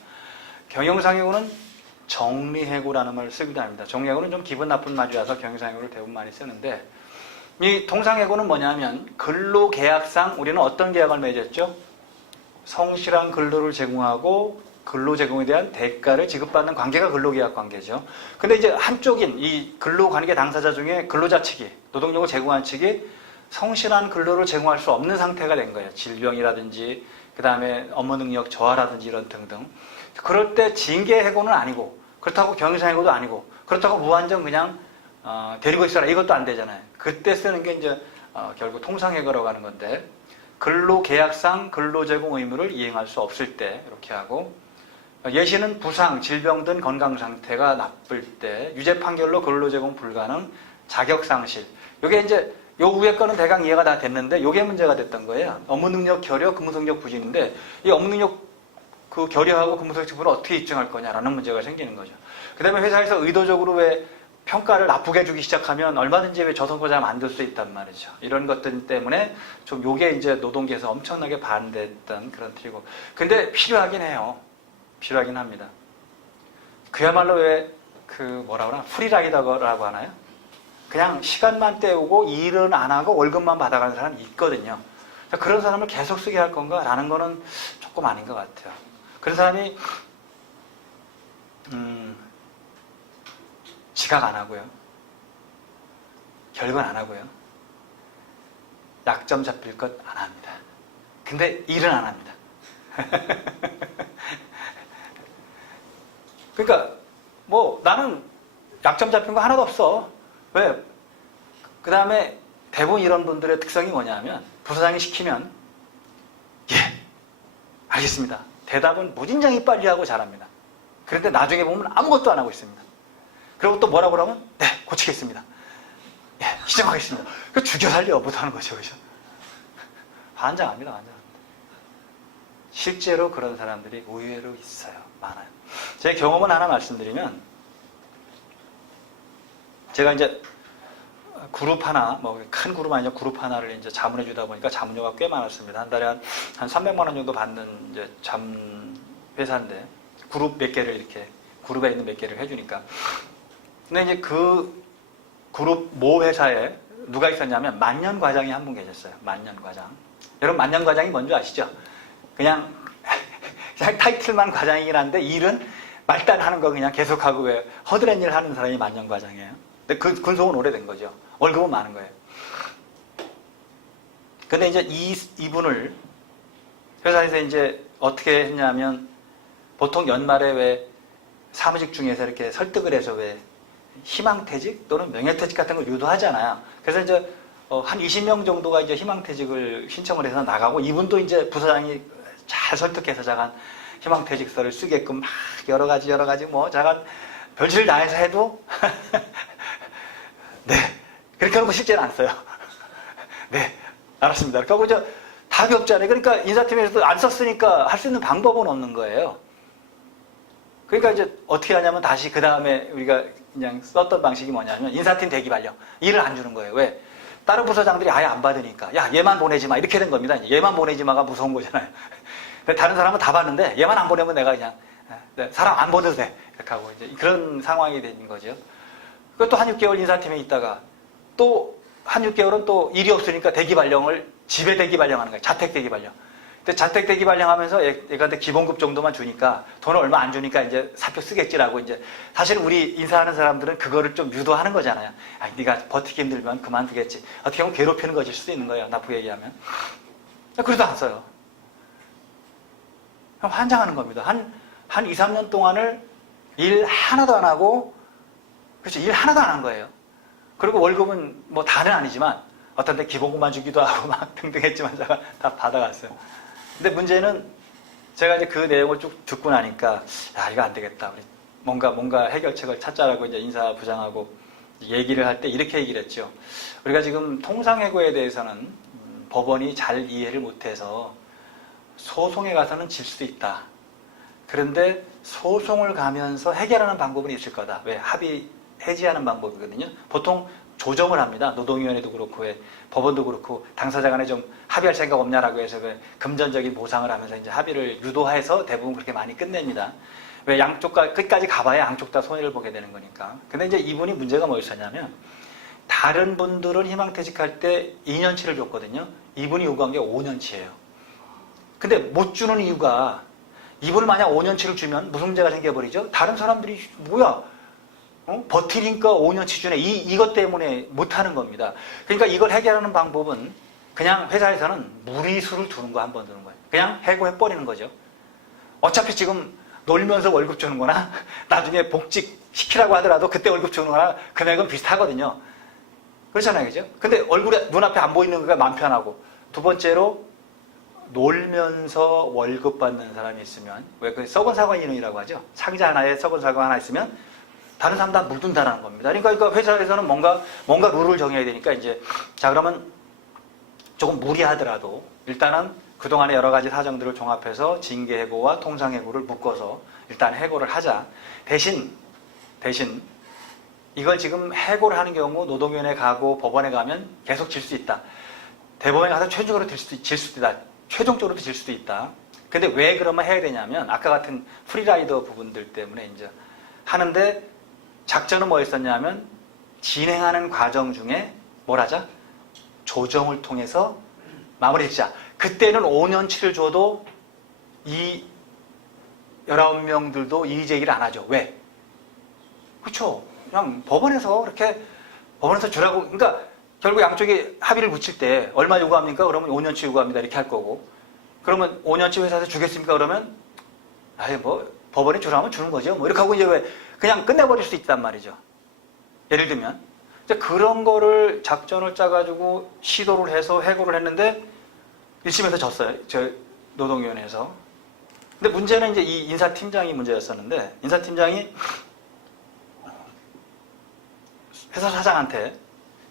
경영상해고는 정리해고라는 말을 쓰기도 합니다. 정리해고는 좀 기분 나쁜 말이라서 경영상해고를 대부분 많이 쓰는데, 이 통상해고는 뭐냐면 근로계약상 우리는 어떤 계약을 맺었죠? 성실한 근로를 제공하고 근로 제공에 대한 대가를 지급받는 관계가 근로계약 관계죠. 근데 이제 한쪽인 이 근로관계 당사자 중에 근로자 측이, 노동력을 제공한 측이 성실한 근로를 제공할 수 없는 상태가 된 거예요. 질병이라든지 그 다음에 업무 능력 저하라든지 이런 등등. 그럴 때 징계해고는 아니고, 그렇다고 경영상해고도 아니고, 그렇다고 무한정 그냥 데리고 있어라 이것도 안 되잖아요. 그때 쓰는 게 이제 결국 통상해고라고 하는 건데, 근로계약상 근로제공 의무를 이행할 수 없을 때 이렇게 하고, 예시는 부상, 질병 등 건강 상태가 나쁠 때, 유죄 판결로 근로 제공 불가능, 자격 상실. 이게 이제 요 위에 거는 대강 이해가 다 됐는데 요게 문제가 됐던 거예요. 업무 능력 결여, 근무 능력 부진인데 이 업무 능력 그 결여하고 근무 능력 부진을 어떻게 입증할 거냐라는 문제가 생기는 거죠. 그다음에 회사에서 의도적으로 왜 평가를 나쁘게 주기 시작하면 얼마든지 왜 저성과자 만들 수 있단 말이죠. 이런 것들 때문에 좀 요게 이제 노동계에서 엄청나게 반대했던 그런 틀이고. 근데 필요하긴 해요. 필요하긴 합니다. 그야말로 왜 그 뭐라 그러나 프리라이더라고 하나요? 그냥 시간만 때우고 일은 안 하고 월급만 받아가는 사람이 있거든요. 그런 사람을 계속 쓰게 할 건가? 라는 거는 조금 아닌 것 같아요. 그런 사람이 지각 안 하고요. 결근 안 하고요. 약점 잡힐 것 안 합니다. 근데 일은 안 합니다. 그러니까 뭐 나는 약점 잡힌 거 하나도 없어. 왜? 그 다음에 대부분 이런 분들의 특성이 뭐냐면 부사장이 시키면 예, 알겠습니다. 대답은 무진장이 빨리 하고 잘합니다. 그런데 나중에 보면 아무것도 안 하고 있습니다. 그리고 또 뭐라고 그러면 네, 고치겠습니다. 예, 시정하겠습니다. 그 죽여 살려 못하는 거죠. 그죠? 환장합니다. 환장합니다. 실제로 그런 사람들이 의외로 있어요. 많아요. 제 경험은 하나 말씀드리면, 제가 이제 그룹 하나, 뭐 큰 그룹 아니죠. 그룹 하나를 이제 자문해 주다 보니까 자문료가 꽤 많았습니다. 한 달에 한 300만 원 정도 받는 이제 회사인데, 그룹 몇 개를 이렇게, 그룹에 있는 몇 개를 해주니까. 근데 이제 그 그룹 모 회사에 누가 있었냐면 만년 과장이 한 분 계셨어요. 만년 과장. 여러분 만년 과장이 뭔지 아시죠? 그냥 타이틀만 과장이긴 한데 일은 말단하는 거 그냥 계속하고 왜 허드렛 일 하는 사람이 만년 과장이에요. 근데 그 근속은 오래된 거죠. 월급은 많은 거예요. 근데 이제 이분을 회사에서 이제 어떻게 했냐면, 보통 연말에 왜 사무직 중에서 이렇게 설득을 해서 왜 희망퇴직 또는 명예퇴직 같은 걸 유도하잖아요. 그래서 이제 한 20명 정도가 이제 희망퇴직을 신청을 해서 나가고, 이분도 이제 부사장이 잘 설득해서 자간 희망퇴직서를 쓰게끔 막 여러 가지 뭐 자간 별짓을 다 해서 해도 네, 그렇게 하고 실제는 안 써요. 네, 알았습니다. 그러니까 이제 답이 없잖아요. 그러니까 인사팀에서도 안 썼으니까 할 수 있는 방법은 없는 거예요. 그러니까 이제 어떻게 하냐면 다시 그 다음에 우리가 그냥 썼던 방식이 뭐냐면 인사팀 대기 발령. 일을 안 주는 거예요. 왜? 다른 부서장들이 아예 안 받으니까. 야, 얘만 보내지 마. 이렇게 된 겁니다. 얘만 보내지 마가 무서운 거잖아요. 다른 사람은 다 받는데 얘만 안 보내면 내가 그냥 사람 안 보내도 돼. 이렇게 하고 이제 그런 상황이 된 거죠. 그것도 한 6개월 인사팀에 있다가 또 한 6개월은 또 일이 없으니까 대기 발령을 집에 대기 발령하는 거예요. 자택 대기 발령. 근데 자택 대기 발령하면서 얘한테 기본급 정도만 주니까 돈을 얼마 안 주니까 이제 사표 쓰겠지라고 이제 사실 우리 인사하는 사람들은 그거를 좀 유도하는 거잖아요. 아, 네가 버티기 힘들면 그만두겠지. 어떻게 보면 괴롭히는 것일 수도 있는 거예요. 나쁘게 얘기하면. 그래도 안 써요. 환장하는 겁니다. 한 2, 3년 동안을 일 하나도 안 하고, 그렇죠. 일 하나도 안 한 거예요. 그리고 월급은 뭐 다는 아니지만, 어떤 데 기본급만 주기도 하고 막 등등 했지만 제가 다 받아갔어요. 근데 문제는 제가 이제 그 내용을 쭉 듣고 나니까, 야, 이거 안 되겠다. 우리 뭔가 해결책을 찾자라고 이제 인사부장하고 얘기를 할 때 이렇게 얘기를 했죠. 우리가 지금 통상해고에 대해서는 법원이 잘 이해를 못해서 소송에 가서는 질 수도 있다. 그런데 소송을 가면서 해결하는 방법은 있을 거다. 왜? 합의 해지하는 방법이거든요. 보통 조정을 합니다. 노동위원회도 그렇고 왜 법원도 그렇고 당사자 간에 좀 합의할 생각 없냐라고 해서 왜 금전적인 보상을 하면서 이제 합의를 유도해서 대부분 그렇게 많이 끝냅니다. 왜 양쪽 끝까지 가봐야 양쪽 다 손해를 보게 되는 거니까. 근데 이제 이분이 문제가 뭐였었냐면 다른 분들은 희망퇴직할 때 2년치를 줬거든요. 이분이 요구한 게 5년치예요. 근데 못 주는 이유가 이분을 만약 5년치를 주면 무슨 문제가 생겨버리죠? 다른 사람들이 뭐야? 버티니까 5년치 주네. 이것 때문에 못하는 겁니다. 그러니까 이걸 해결하는 방법은 그냥 회사에서는 무리수를 두는 거 한 번 두는 거예요. 그냥 해고해버리는 거죠. 어차피 지금 놀면서 월급 주는 거나 나중에 복직 시키라고 하더라도 그때 월급 주는 거나 금액은 비슷하거든요. 그렇잖아요. 그죠? 근데 얼굴에 눈앞에 안 보이는 거가 마음 편하고 두 번째로 놀면서 월급 받는 사람이 있으면 왜 그 썩은 사과 인형이라고 하죠. 상자 하나에 썩은 사과 하나 있으면 다른 사람 다 물든다는 겁니다. 그러니까 회사에서는 뭔가 룰을 정해야 되니까 이제 자 그러면 조금 무리하더라도 일단은 그동안의 여러 가지 사정들을 종합해서 징계해고와 통상해고를 묶어서 일단 해고를 하자. 대신 이걸 지금 해고를 하는 경우 노동위원회 가고 법원에 가면 계속 질 수 있다. 대법원에 가서 최종적으로 질 수도 있다. 최종적으로도 질 수도 있다. 근데 왜 그러면 해야 되냐면 아까 같은 프리라이더 부분들 때문에 이제 하는데 작전은 뭐였었냐면 진행하는 과정 중에 뭘 하자? 조정을 통해서 마무리 짓자. 그때는 5년치를 줘도 이 19명들도 이의 제기를 안 하죠. 왜? 그렇죠. 그냥 법원에서 주라고. 그러니까 결국 양쪽이 합의를 붙일 때 얼마 요구합니까? 그러면 5년치 요구합니다. 이렇게 할 거고. 그러면 5년치 회사에서 주겠습니까? 그러면 아예 뭐 법원에 주라면 주는 거죠. 뭐 이렇게 하고 이제 왜 그냥 끝내버릴 수 있단 말이죠. 예를 들면 이제 그런 거를 작전을 짜가지고 시도를 해서 해고를 했는데 1심에서 졌어요. 저 노동위원회에서. 근데 문제는 이제 이 인사팀장이 문제였었는데 인사팀장이 회사 사장한테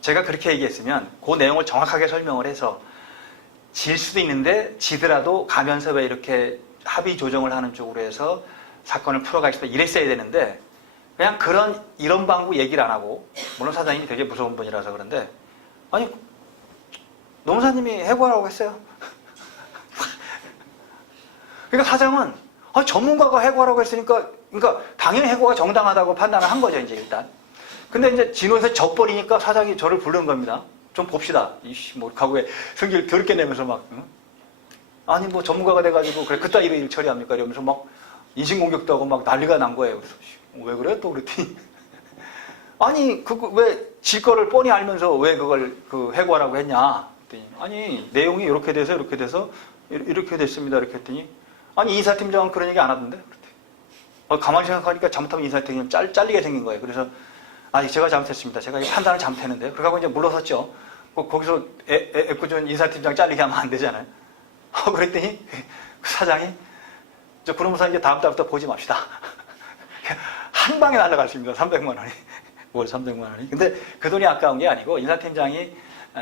제가 그렇게 얘기했으면 그 내용을 정확하게 설명을 해서 질 수도 있는데 지더라도 가면서 왜 이렇게 합의 조정을 하는 쪽으로 해서 사건을 풀어가겠다 이랬어야 되는데 그냥 이런 방구 얘기를 안 하고 물론 사장님이 되게 무서운 분이라서 그런데 아니 노무사님이 해고하라고 했어요. 그러니까 사장은 전문가가 해고하라고 했으니까 그러니까 당연히 해고가 정당하다고 판단을 한 거죠 이제 일단. 근데 이제 진호에서 져버리니까 사장이 저를 부른 겁니다. 좀 봅시다. 이씨 뭐 가구에 성질 더럽게 내면서 막 아니 뭐 전문가가 돼가지고 그래 그따위로 일 처리합니까 이러면서 막 인신공격도 하고 막 난리가 난 거예요. 그래서 왜 그래 또 그랬더니 아니 그거 왜 질 거를 뻔히 알면서 왜 그걸 해고하라고 했냐 그랬더니 아니 내용이 이렇게 돼서 이렇게 됐습니다 이렇게 했더니 아니 인사팀장은 그런 얘기 안 하던데 가만히 생각하니까 잘못하면 인사팀장이 잘리게 생긴 거예요. 그래서 아니 제가 잘못했습니다. 제가 이 판단을 잘못했는데요. 그러고 이제 물러섰죠. 거기서 애꿎은 인사팀장 잘리게 하면 안 되잖아요. 그랬더니 그 사장이 저 그러면서 이제 다음 달부터 보지 맙시다. 한 방에 날아갔습니다. 300만 원이. 뭘 300만 원이. 근데 그 돈이 아까운 게 아니고 인사팀장이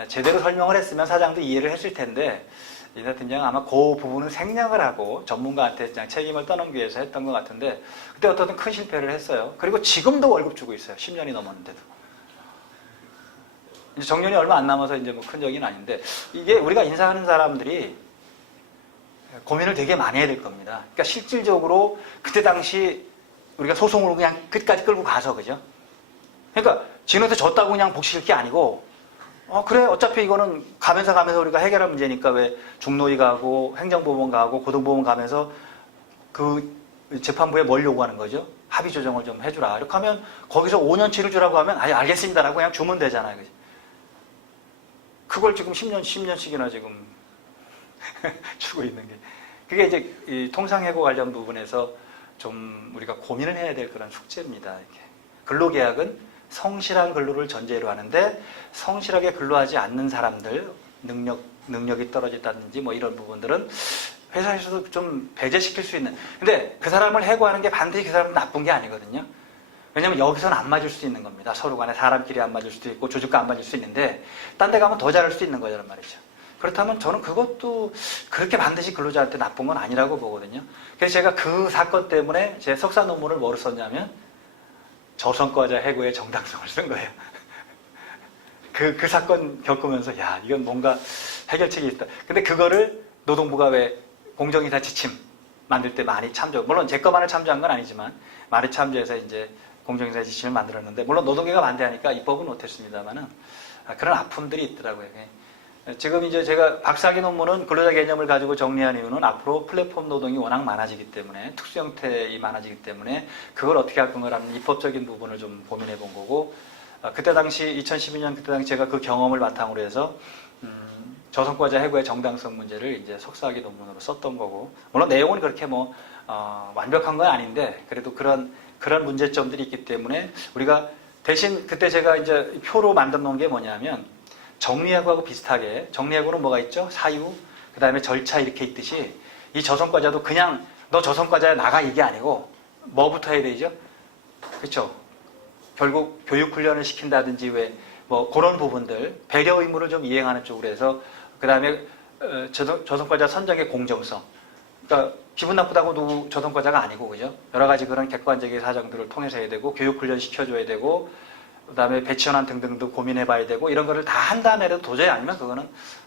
제대로 설명을 했으면 사장도 이해를 했을 텐데 이사 팀장은 아마 그 부분은 생략을 하고 전문가한테 그냥 책임을 떠넘기기 위해서 했던 것 같은데 그때 어떻든 큰 실패를 했어요. 그리고 지금도 월급 주고 있어요. 10년이 넘었는데도. 이제 정년이 얼마 안 남아서 이제 뭐 큰 적은 아닌데 이게 우리가 인사하는 사람들이 고민을 되게 많이 해야 될 겁니다. 그러니까 실질적으로 그때 당시 우리가 소송으로 그냥 끝까지 끌고 가서 그죠? 그러니까 진한테 졌다고 그냥 복식할 게 아니고 그래 어차피 이거는 가면서 우리가 해결할 문제니까 왜 중노위 가고 행정법원 가고 고등법원 가면서 그 재판부에 뭘 요구하는 거죠? 합의 조정을 좀 해주라. 이렇게 하면 거기서 5년치를 주라고 하면 알겠습니다라고 그냥 주면 되잖아요. 그죠? 그걸 지금 10년씩이나 지금 주고 있는 게 그게 이제 이 통상해고 관련 부분에서 좀 우리가 고민을 해야 될 그런 숙제입니다. 이렇게. 근로계약은 성실한 근로를 전제로 하는데 성실하게 근로하지 않는 사람들 능력이 떨어졌다든지 뭐 이런 부분들은 회사에서도 좀 배제시킬 수 있는 근데 그 사람을 해고하는 게 반드시 그 사람은 나쁜 게 아니거든요. 왜냐면 여기서는 안 맞을 수 있는 겁니다. 서로 간에 사람끼리 안 맞을 수도 있고 조직과 안 맞을 수 있는데 딴 데 가면 더 잘할 수 있는 거란 말이죠. 그렇다면 저는 그것도 그렇게 반드시 근로자한테 나쁜 건 아니라고 보거든요. 그래서 제가 그 사건 때문에 제 석사 논문을 뭐로 썼냐면 저성과자 해고의 정당성을 쓴 거예요. 그 사건 겪으면서 야 이건 뭔가 해결책이 있다. 근데 그거를 노동부가 왜 공정이사 지침 만들 때 많이 참조 물론 제 것만을 참조한 건 아니지만 많이 참조해서 이제 공정이사 지침을 만들었는데 물론 노동계가 반대하니까 입법은 못했습니다만은 그런 아픔들이 있더라고요. 지금 이제 제가 박사학위 논문은 근로자 개념을 가지고 정리한 이유는 앞으로 플랫폼 노동이 워낙 많아지기 때문에 특수 형태이 많아지기 때문에 그걸 어떻게 할 건가라는 입법적인 부분을 좀 고민해 본 거고 그때 당시 2012년 그때 당시 제가 그 경험을 바탕으로 해서 저성과자 해고의 정당성 문제를 이제 석사학위 논문으로 썼던 거고 물론 내용은 그렇게 뭐 완벽한 건 아닌데 그래도 그런 문제점들이 있기 때문에 우리가 대신 그때 제가 이제 표로 만들어 놓은 게 뭐냐면 정리해고하고 비슷하게 정리해고는 뭐가 있죠? 사유, 그 다음에 절차 이렇게 있듯이 이 저성과자도 그냥 너 저성과자에 나가 이게 아니고 뭐부터 해야 되죠? 그렇죠? 결국 교육훈련을 시킨다든지 왜 뭐 그런 부분들 배려 의무를 좀 이행하는 쪽으로 해서 그 다음에 저성과자 선정의 공정성 그러니까 기분 나쁘다고 누구 저성과자가 아니고 그죠? 여러 가지 그런 객관적인 사정들을 통해서 해야 되고 교육훈련 시켜줘야 되고 그 다음에 배치 현안 등등도 고민해봐야 되고 이런 거를 다 한 다음에도 도저히 아니면 그거는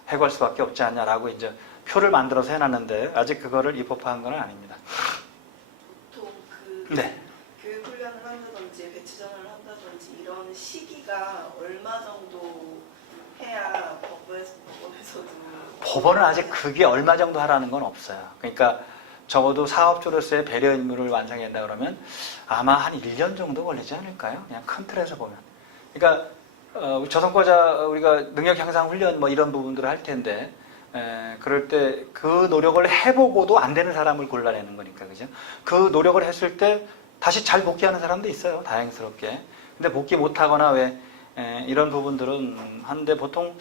해고할 수밖에 없지 않냐라고 이제 표를 만들어서 해놨는데 아직 그거를 입법한 건 아닙니다. 보통 네. 교육훈련을 한다든지 배치전을 한다든지 이런 시기가 얼마 정도 해야 법원에서도 법원은 아직 그게 얼마 정도 하라는 건 없어요. 그러니까 적어도 사업주로서의 배려 의무를 완성해야 한다 그러면 아마 한 1년 정도 걸리지 않을까요? 그냥 큰 틀에서 보면. 그러니까 저성과자 우리가 능력 향상 훈련 뭐 이런 부분들을 할 텐데 그럴 때 그 노력을 해보고도 안 되는 사람을 골라내는 거니까 그죠? 그 노력을 했을 때 다시 잘 복귀하는 사람도 있어요. 다행스럽게. 근데 복귀 못하거나 왜 이런 부분들은 한데 보통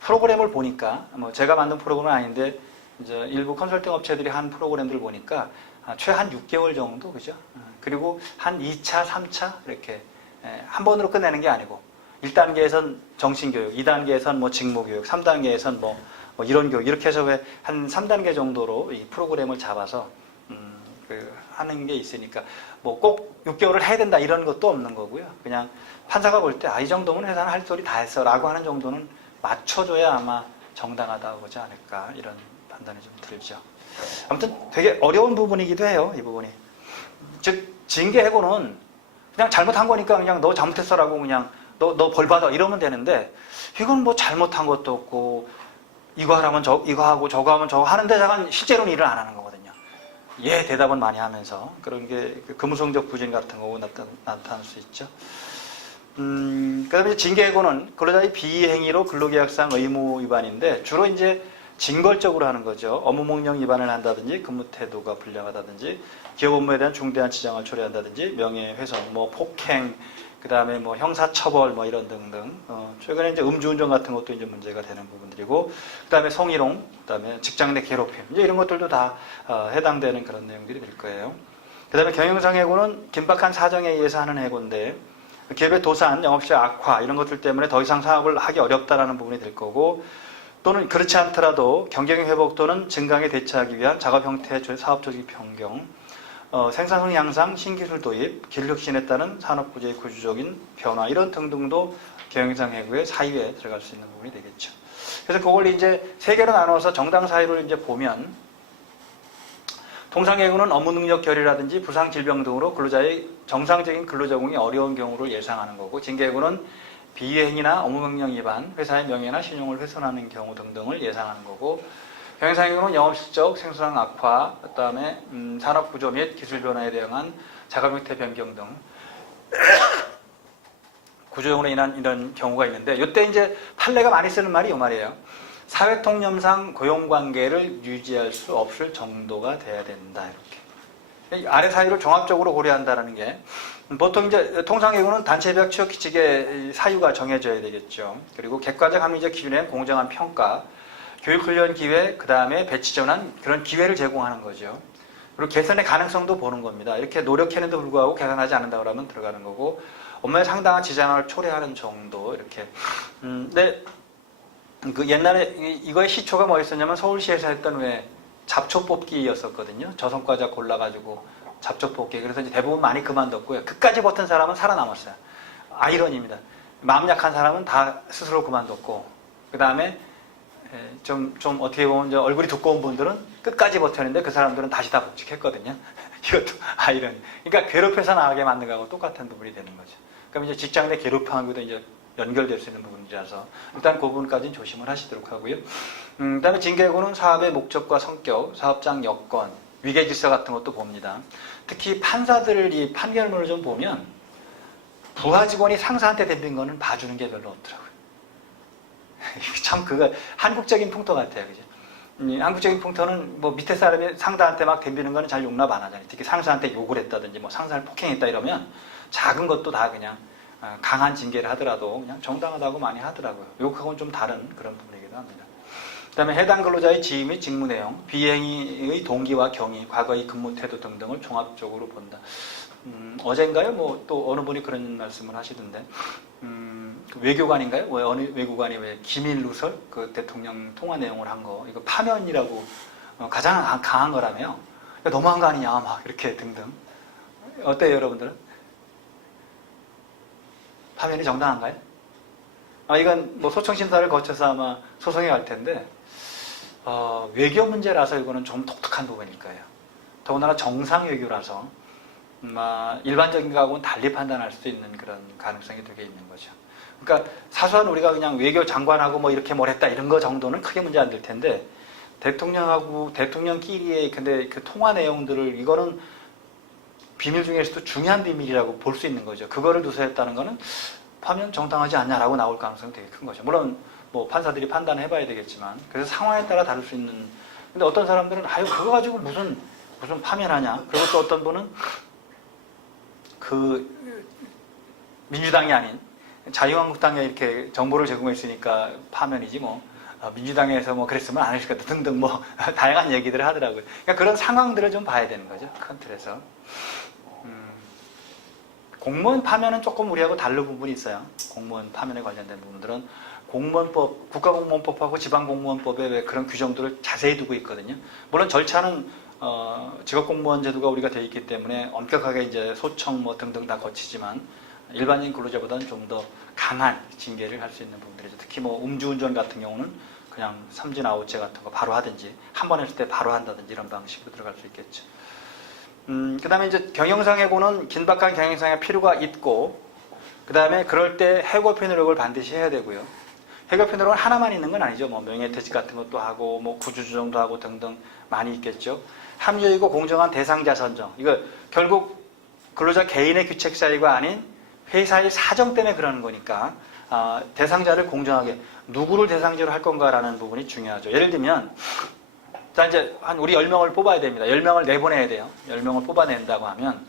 프로그램을 보니까 뭐 제가 만든 프로그램은 아닌데 이제 일부 컨설팅 업체들이 한 프로그램들 보니까 최한 6개월 정도 그죠? 그리고 한 2차, 3차 이렇게 한 번으로 끝내는 게 아니고 1단계에선 정신교육, 2단계에선 뭐 직무교육, 3단계에선 뭐 이런 교육 이렇게 해서 왜 한 3단계 정도로 이 프로그램을 잡아서 하는 게 있으니까 뭐 꼭 6개월을 해야 된다 이런 것도 없는 거고요. 그냥 판사가 볼 때 이 정도면 회사는 할 소리 다 했어 라고 하는 정도는 맞춰줘야 아마 정당하다고 보지 않을까 이런 판단이 좀 들죠. 아무튼 되게 어려운 부분이기도 해요. 이 부분이. 즉 징계해고는 그냥 잘못한 거니까 그냥 너 잘못했어라고 그냥 너 벌 받아 이러면 되는데 이건 뭐 잘못한 것도 없고 이거 하라면 이거 하고 저거 하면 저거 하는데 잠깐 실제로는 일을 안 하는 거거든요. 예 대답은 많이 하면서 그런 게 금성적 부진 같은 거 나타날 수 있죠. 그 다음에 징계해고는 근로자의 비행위로 근로계약상 의무 위반인데 주로 이제 징벌적으로 하는 거죠. 업무명령 위반을 한다든지 근무태도가 불량하다든지 기업 업무에 대한 중대한 지장을 초래한다든지 명예훼손, 뭐 폭행, 그 다음에 뭐 형사처벌 뭐 이런 등등 최근에 이제 음주운전 같은 것도 이제 문제가 되는 부분들이고 그 다음에 성희롱, 그 다음에 직장 내 괴롭힘 이제 이런 것들도 다 해당되는 그런 내용들이 될 거예요. 그 다음에 경영상 해고는 긴박한 사정에 의해서 하는 해고인데 기업의 도산, 영업시장 악화 이런 것들 때문에 더 이상 사업을 하기 어렵다라는 부분이 될 거고 또는 그렇지 않더라도 경쟁력 회복 또는 증강에 대처하기 위한 작업 형태, 사업 조직 변경, 생산성 향상, 신기술 도입, 기술 혁신에 따른 산업 구조의 구조적인 변화 이런 등등도 경영상 해고의 사유에 들어갈 수 있는 부분이 되겠죠. 그래서 그걸 이제 세 개로 나눠서 정당 사유를 이제 보면 통상해고는 업무 능력 결여라든지 부상 질병 등으로 근로자의 정상적인 근로 적응이 어려운 경우를 예상하는 거고, 징계해고는 비위행위나 업무 명령 위반, 회사의 명예나 신용을 훼손하는 경우 등등을 예상하는 거고, 경영상해고는 영업실적 생산성 악화, 그다음에 산업 구조 및 기술 변화에 대응한 작업 형태 변경 등 구조적으로 인한 이런 경우가 있는데, 이때 이제 판례가 많이 쓰는 말이 이 말이에요. 사회통념상 고용관계를 유지할 수 없을 정도가 돼야 된다, 이렇게. 아래 사유를 종합적으로 고려한다는 게, 보통 이제 통상해고는 단체별 취업 규칙의 사유가 정해져야 되겠죠. 그리고 객관적 합리적 기준의 공정한 평가, 교육훈련 기회, 그 다음에 배치 전환, 그런 기회를 제공하는 거죠. 그리고 개선의 가능성도 보는 겁니다. 이렇게 노력했는데 불구하고 개선하지 않는다 그러면 들어가는 거고, 업무에 상당한 지장을 초래하는 정도, 이렇게. 근데 그 옛날에 이거의 시초가 뭐였었냐면 서울시에서 했던 왜 잡초 뽑기였었거든요. 저성과자 골라가지고 잡초 뽑기. 그래서 이제 대부분 많이 그만뒀고요. 끝까지 버틴 사람은 살아남았어요. 아이러니입니다. 마음 약한 사람은 다 스스로 그만뒀고, 그 다음에 좀 어떻게 보면 이제 얼굴이 두꺼운 분들은 끝까지 버텼는데 그 사람들은 다시 다 복직했거든요. 이것도 아이러니. 그러니까 괴롭혀서 나가게 만든 거하고 똑같은 부분이 되는 거죠. 그럼 이제 직장 내 괴롭힘하고도 이제 연결될 수 있는 부분이라서 일단 그 부분까지는 조심을 하시도록 하고요. 그다음에 징계해고는 사업의 목적과 성격, 사업장 여건, 위계질서 같은 것도 봅니다. 특히 판사들 이 판결문을 좀 보면 부하 직원이 상사한테 덤빈 거는 봐주는 게 별로 없더라고요. 참 그거 한국적인 풍토 같아요, 그죠? 한국적인 풍토는 뭐 밑에 사람이 상사한테 막 덤비는 거는 잘 용납 안 하잖아요. 특히 상사한테 욕을 했다든지 뭐 상사를 폭행했다 이러면 작은 것도 다 그냥 강한 징계를 하더라도 그냥 정당하다고 많이 하더라고요. 욕하고는 좀 다른 그런 부분이기도 합니다. 그 다음에 해당 근로자의 지위 및 직무 내용, 비행의 동기와 경위, 과거의 근무 태도 등등을 종합적으로 본다. 어젠가요? 뭐 또 어느 분이 그런 말씀을 하시던데, 그 외교관인가요? 왜 어느 외교관이 왜 기밀 누설 그 대통령 통화 내용을 한 거, 이거 파면이라고 가장 강한 거라며요. 너무한 거 아니냐, 막 이렇게 등등. 어때요, 여러분들은? 파면이 정당한가요? 이건 뭐 소청심사를 거쳐서 아마 소송에 갈 텐데, 외교 문제라서 이거는 좀 독특한 부분일 거예요. 더군다나 정상 외교라서 일반적인 거하고는 달리 판단할 수 있는 그런 가능성이 되게 있는 거죠. 그러니까 사소한 우리가 그냥 외교 장관하고 뭐 이렇게 뭘 했다 이런 거 정도는 크게 문제 안 될 텐데, 대통령하고 대통령끼리의 근데 그 통화 내용들을 이거는 비밀 중에서도 중요한 비밀이라고 볼 수 있는 거죠. 그거를 누설했다는 거는 파면 정당하지 않냐라고 나올 가능성이 되게 큰 거죠. 물론 뭐 판사들이 판단해 봐야 되겠지만, 그래서 상황에 따라 다를 수 있는. 근데 어떤 사람들은 그거 가지고 무슨 파면하냐. 그리고 또 어떤 분은 그 민주당이 아닌 자유한국당에 이렇게 정보를 제공했으니까 파면이지 뭐 민주당에서 뭐 그랬으면 안 했을 거다 등등 뭐 다양한 얘기들을 하더라고요. 그러니까 그런 상황들을 좀 봐야 되는 거죠. 큰 틀에서. 공무원 파면은 조금 우리하고 다른 부분이 있어요. 공무원 파면에 관련된 부분들은 공무원법, 국가공무원법하고 지방공무원법에 왜 그런 규정들을 자세히 두고 있거든요. 물론 절차는 직업공무원 제도가 우리가 되어 있기 때문에 엄격하게 이제 소청 뭐 등등 다 거치지만 일반인 근로자보다는 좀 더 강한 징계를 할 수 있는 부분들이죠. 특히 뭐 음주운전 같은 경우는 그냥 삼진 아웃제 같은 거 바로 하든지 한 번 했을 때 바로 한다든지 이런 방식으로 들어갈 수 있겠죠. 그 다음에 이제 경영상 해고는 긴박한 경영상의 필요가 있고, 그 다음에 그럴 때 해고표 노력을 반드시 해야 되고요. 해고표 노력은 하나만 있는 건 아니죠. 뭐 명예퇴직 같은 것도 하고, 뭐 구조조정도 하고 등등 많이 있겠죠. 합리적이고 공정한 대상자 선정. 이거 결국 근로자 개인의 규책 사유가 아닌 회사의 사정 때문에 그러는 거니까 대상자를 공정하게 누구를 대상자로 할 건가라는 부분이 중요하죠. 예를 들면 자, 이제 우리 10명을 뽑아야 됩니다. 10명을 내보내야 돼요. 10명을 뽑아낸다고 하면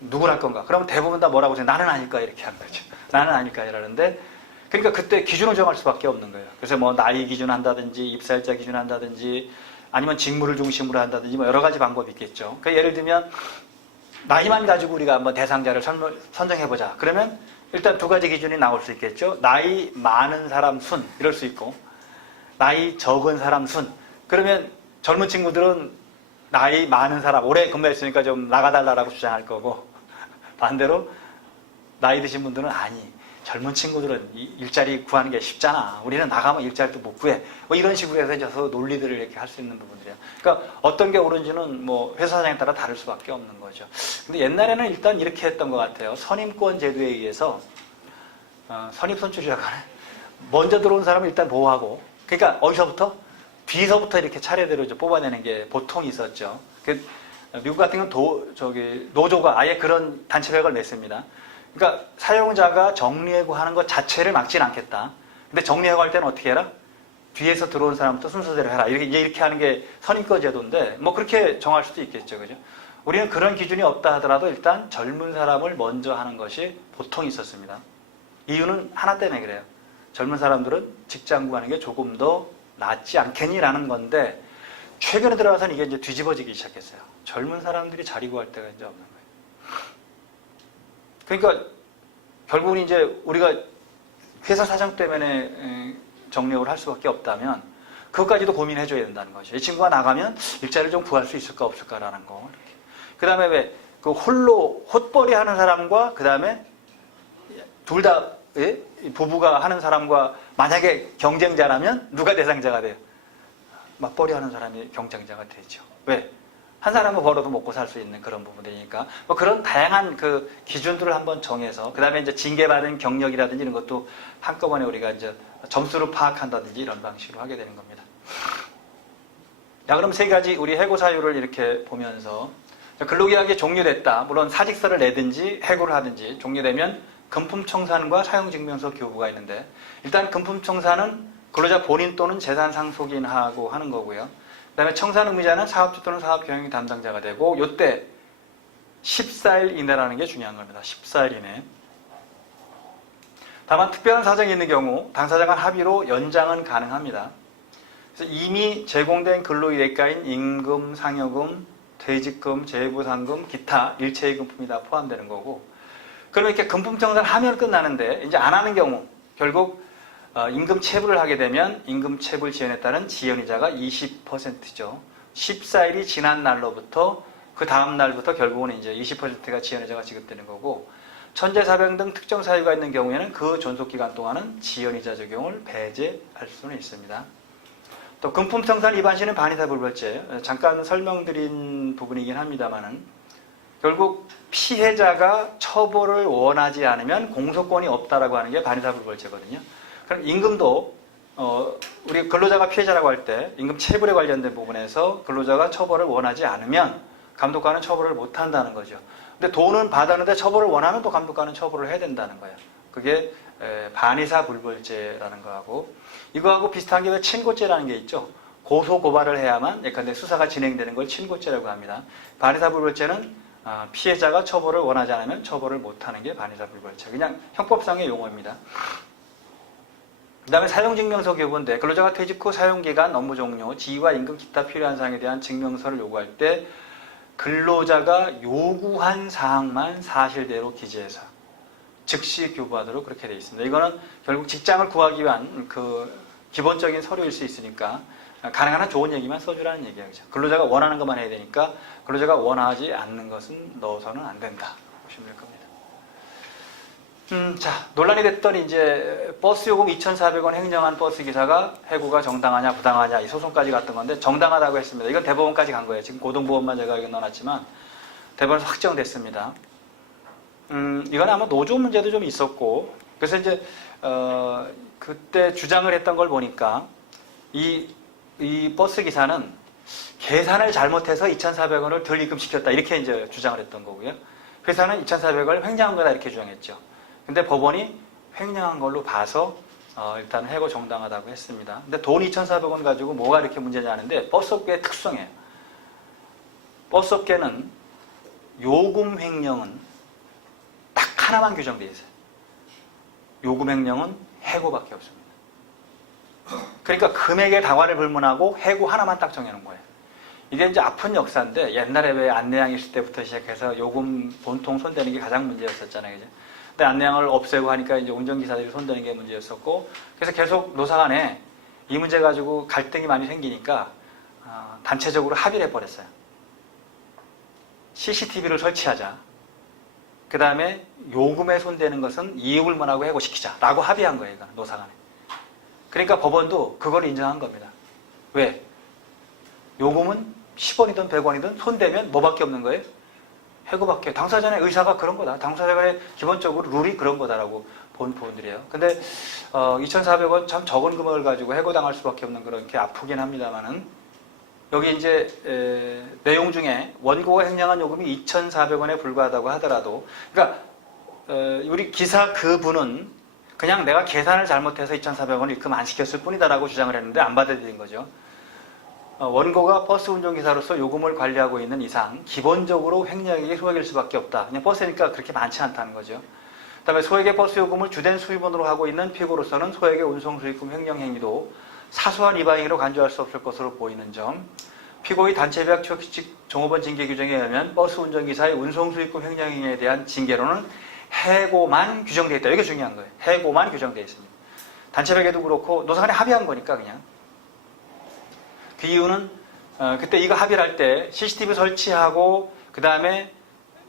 누구를 할 건가? 그러면 대부분 다 뭐라고 해요? 나는 아닐까? 이렇게 하는 거죠. 나는 아닐까? 이러는데, 그러니까 그때 기준을 정할 수밖에 없는 거예요. 그래서 뭐 나이 기준 한다든지 입사일자 기준 한다든지 아니면 직무를 중심으로 한다든지 뭐 여러 가지 방법이 있겠죠. 그러니까 예를 들면 나이만 가지고 우리가 한번 대상자를 선정해보자. 그러면 일단 두 가지 기준이 나올 수 있겠죠. 나이 많은 사람 순 이럴 수 있고, 나이 적은 사람 순. 그러면 젊은 친구들은 나이 많은 사람, 오래 근무했으니까 좀 나가달라고 주장할 거고, 반대로 나이 드신 분들은 아니, 젊은 친구들은 일자리 구하는 게 쉽잖아. 우리는 나가면 일자리도 못 구해. 뭐 이런 식으로 해서 이제 서로 논리들을 이렇게 할 수 있는 부분들이야. 그러니까 어떤 게 옳은지는 뭐 회사 사장에 따라 다를 수밖에 없는 거죠. 근데 옛날에는 일단 이렇게 했던 것 같아요. 선임권 제도에 의해서 선입선출이라고 하네. 먼저 들어온 사람을 일단 보호하고, 그러니까 어디서부터? 뒤서부터 이렇게 차례대로 이제 뽑아내는 게 보통 있었죠. 미국 같은 경우는 노조가 아예 그런 단체백을 냈습니다. 그러니까 사용자가 정리해고 하는 것 자체를 막지는 않겠다. 근데 정리해고 할 때는 어떻게 해라? 뒤에서 들어온 사람부터 순서대로 해라. 이렇게 하는 게 선임권 제도인데, 뭐 그렇게 정할 수도 있겠죠. 그죠? 우리는 그런 기준이 없다 하더라도 일단 젊은 사람을 먼저 하는 것이 보통 있었습니다. 이유는 하나 때문에 그래요. 젊은 사람들은 직장 구하는 게 조금 더 낫지 않겠니라는 건데, 최근에 들어가서는 이게 이제 뒤집어지기 시작했어요. 젊은 사람들이 자리 구할 때가 이제 없는 거예요. 그러니까 결국은 이제 우리가 회사 사정 때문에 정리를 할 수밖에 없다면 그것까지도 고민해줘야 된다는 거죠. 이 친구가 나가면 일자리를 좀 구할 수 있을까 없을까라는 거. 그 다음에 왜 그 홀로 헛벌이 하는 사람과 그 다음에 둘 다 부부가 하는 사람과 만약에 경쟁자라면 누가 대상자가 돼요? 맞벌이 하는 사람이 경쟁자가 되죠. 왜? 한 사람은 벌어도 먹고 살 수 있는 그런 부분이니까 뭐 그런 다양한 그 기준들을 한번 정해서 그 다음에 이제 징계받은 경력이라든지 이런 것도 한꺼번에 우리가 이제 점수를 파악한다든지 이런 방식으로 하게 되는 겁니다. 자, 그럼 세 가지 우리 해고 사유를 이렇게 보면서 근로계약이 종료됐다. 물론 사직서를 내든지 해고를 하든지 종료되면 금품청산과 사용증명서 교부가 있는데 일단 금품청산은 근로자 본인 또는 재산 상속인하고 하는 거고요. 그 다음에 청산 의무자는 사업주 또는 사업경영 담당자가 되고 이때 14일 이내라는 게 중요한 겁니다. 14일 이내. 다만 특별한 사정이 있는 경우 당사자 간 합의로 연장은 가능합니다. 그래서 이미 제공된 근로의 대가인 임금, 상여금, 퇴직금, 재보상금, 기타 일체의금품이 다 포함되는 거고 그러면 이렇게 금품청산을 하면 끝나는데 이제 안 하는 경우 결국 임금 체불을 하게 되면 임금 체불 지연에 따른 지연이자가 20%죠. 14일이 지난 날로부터 그 다음 날부터 결국은 이제 20%가 지연이자가 지급되는 거고 천재사병 등 특정 사유가 있는 경우에는 그 존속기간 동안은 지연이자 적용을 배제할 수는 있습니다. 또 금품청산 위반 시는 반의사 불벌죄 잠깐 설명드린 부분이긴 합니다만은 결국 피해자가 처벌을 원하지 않으면 공소권이 없다라고 하는 게 반의사 불벌죄거든요. 그럼 임금도 우리 근로자가 피해자라고 할 때 임금 체불에 관련된 부분에서 근로자가 처벌을 원하지 않으면 감독관은 처벌을 못한다는 거죠. 근데 돈은 받았는데 처벌을 원하면 또 감독관은 처벌을 해야 된다는 거예요. 그게 반의사 불벌죄라는 거하고 이거하고 비슷한 게 왜 친고죄라는 게 있죠. 고소 고발을 해야만 예컨대 수사가 진행되는 걸 친고죄라고 합니다. 반의사 불벌죄는 피해자가 처벌을 원하지 않으면 처벌을 못하는 게 반의사 불벌죄. 그냥 형법상의 용어입니다. 그 다음에 사용증명서 교부인데 근로자가 퇴직 후 사용기간, 업무 종료, 지위와 임금 기타 필요한 사항에 대한 증명서를 요구할 때 근로자가 요구한 사항만 사실대로 기재해서 즉시 교부하도록 그렇게 되어 있습니다. 이거는 결국 직장을 구하기 위한 그 기본적인 서류일 수 있으니까 가능한 한 좋은 얘기만 써주라는 얘기예요. 근로자가 원하는 것만 해야 되니까 근로자가 원하지 않는 것은 넣어서는 안 된다. 보시면 될 겁니다. 자, 논란이 됐던 이제 버스 요금 2,400원 횡령한 버스 기사가 해고가 정당하냐 부당하냐 이 소송까지 갔던 건데 정당하다고 했습니다. 이건 대법원까지 간 거예요. 지금 고등법원만 제가 여기 넣어놨지만 대법원에서 확정됐습니다. 이건 아마 노조 문제도 좀 있었고 그래서 이제 그때 주장을 했던 걸 보니까 이 버스 기사는 계산을 잘못해서 2,400원을 덜 입금시켰다 이렇게 이제 주장을 했던 거고요. 회사는 2,400원을 횡령한 거다 이렇게 주장했죠. 근데 법원이 횡령한 걸로 봐서 일단 해고 정당하다고 했습니다. 근데 돈 2,400원 가지고 뭐가 이렇게 문제냐 하는데 버스업계의 특성이에요. 버스업계는 요금 횡령은 딱 하나만 규정되어 있어요. 요금 횡령은 해고밖에 없습니다. 그러니까 금액의 다관을 불문하고 해고 하나만 딱 정해놓은 거예요. 이게 이제 아픈 역사인데 옛날에 왜 안내양 있을 때부터 시작해서 요금 본통 손대는 게 가장 문제였었잖아요. 그죠? 근데 안내양을 없애고 하니까 이제 운전기사들이 손대는 게 문제였었고 그래서 계속 노사 간에 이 문제 가지고 갈등이 많이 생기니까 단체적으로 합의를 해버렸어요. CCTV를 설치하자. 그 다음에 요금에 손대는 것은 이익불문하고 해고시키자라고 합의한 거예요. 노사간에. 그러니까 법원도 그걸 인정한 겁니다. 왜? 요금은 10원이든 100원이든 손대면 뭐밖에 없는 거예요? 해고밖에. 당사자의 의사가 그런 거다. 당사자의 기본적으로 룰이 그런 거다라고 본 부분들이에요. 근데 2,400원 참 적은 금액을 가지고 해고당할 수밖에 없는 그렇게 아프긴 합니다만은 여기 이제 내용 중에 원고가 횡령한 요금이 2,400원에 불과하다고 하더라도 그러니까 우리 기사 그분은 그냥 내가 계산을 잘못해서 2,400원을 입금 안 시켰을 뿐이다라고 주장을 했는데 안 받아들인 거죠. 원고가 버스 운전기사로서 요금을 관리하고 있는 이상 기본적으로 횡령액이 소액일 수밖에 없다. 그냥 버스니까 그렇게 많지 않다는 거죠. 그 다음에 소액의 버스 요금을 주된 수입원으로 하고 있는 피고로서는 소액의 운송수익금 횡령 행위도 사소한 위반행위로 간주할 수 없을 것으로 보이는 점. 피고의 단체배학 초기칙 종업원 징계 규정에 의하면 버스 운전기사의 운송수익금 횡령 행위에 대한 징계로는 해고만 규정되어 있다. 이게 중요한 거예요. 해고만 규정되어 있습니다. 단체배계도 그렇고 노사간에 합의한 거니까 그냥. 그 이유는 그때 이거 합의를 할 때 CCTV 설치하고 그 다음에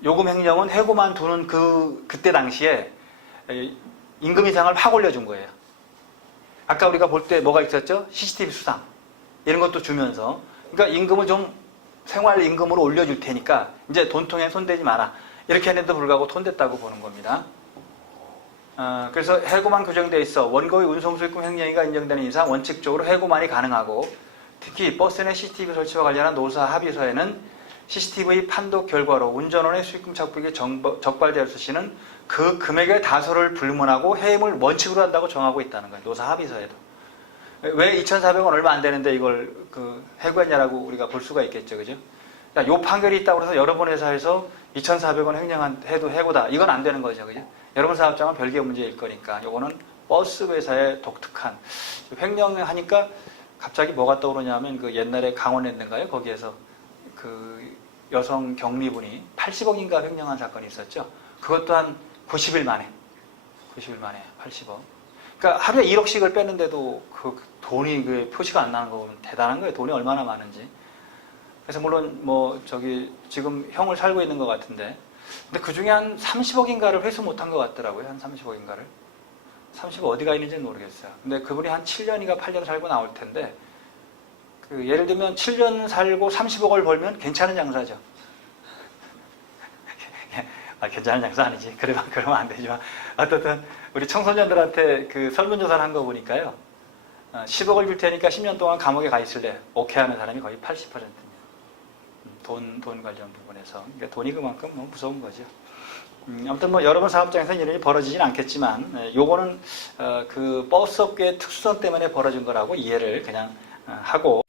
요금 횡령은 해고만 두는 그때 당시에 임금 인상을 확 올려준 거예요. 아까 우리가 볼 때 뭐가 있었죠? CCTV 수당 이런 것도 주면서 그러니까 임금을 좀 생활 임금으로 올려줄 테니까 이제 돈통에 손대지 마라 이렇게 했는데도 불구하고 손댔다고 보는 겁니다. 그래서 해고만 규정되어 있어 원고의 운송수익금 횡령이가 인정되는 이상 원칙적으로 해고만이 가능하고 특히 버스 내 CCTV 설치와 관련한 노사 합의서에는 CCTV 판독 결과로 운전원의 수익금 착복이 적발될 수 있는 그 금액의 다소를 불문하고 해임을 원칙으로 한다고 정하고 있다는 거예요. 노사 합의서에도. 왜 2,400원 얼마 안 되는데 이걸 해고했냐라고 우리가 볼 수가 있겠죠. 그죠? 요 판결이 있다고 해서 여러 번 회사에서 2,400원 횡령해도 해고다. 이건 안 되는 거죠. 그죠? 여러분 사업장은 별개의 문제일 거니까. 요거는 버스 회사의 독특한 횡령하니까 갑자기 뭐가 떠오르냐면 그 옛날에 강원랜드인가요? 거기에서 그 여성 경리분이 80억인가 횡령한 사건이 있었죠. 그것도 한 90일 만에 80억. 그러니까 하루에 1억씩을 뺐는데도 그 돈이 그 표시가 안 나는 거 보면 대단한 거예요. 돈이 얼마나 많은지. 그래서 물론 뭐 저기 지금 형을 살고 있는 것 같은데, 근데 그 중에 한 30억인가를 회수 못한 것 같더라고요. 한 30억인가를. 30억 어디가 있는지는 모르겠어요. 근데 그분이 한 7년인가 8년 살고 나올 텐데, 예를 들면 7년 살고 30억을 벌면 괜찮은 장사죠. 괜찮은 장사 아니지. 그러면 안 되지만. 어쨌든, 우리 청소년들한테 그 설문조사를 한 거 보니까요. 10억을 줄 테니까 10년 동안 감옥에 가 있을래. 오케이 하는 사람이 거의 80%입니다. 돈 관련 부분에서. 그러니까 돈이 그만큼 너무 무서운 거죠. 아무튼 뭐 여러분 사업장에서는 이런 일이 벌어지진 않겠지만, 요거는 그 버스업계의 특수성 때문에 벌어진 거라고 이해를 그냥 하고,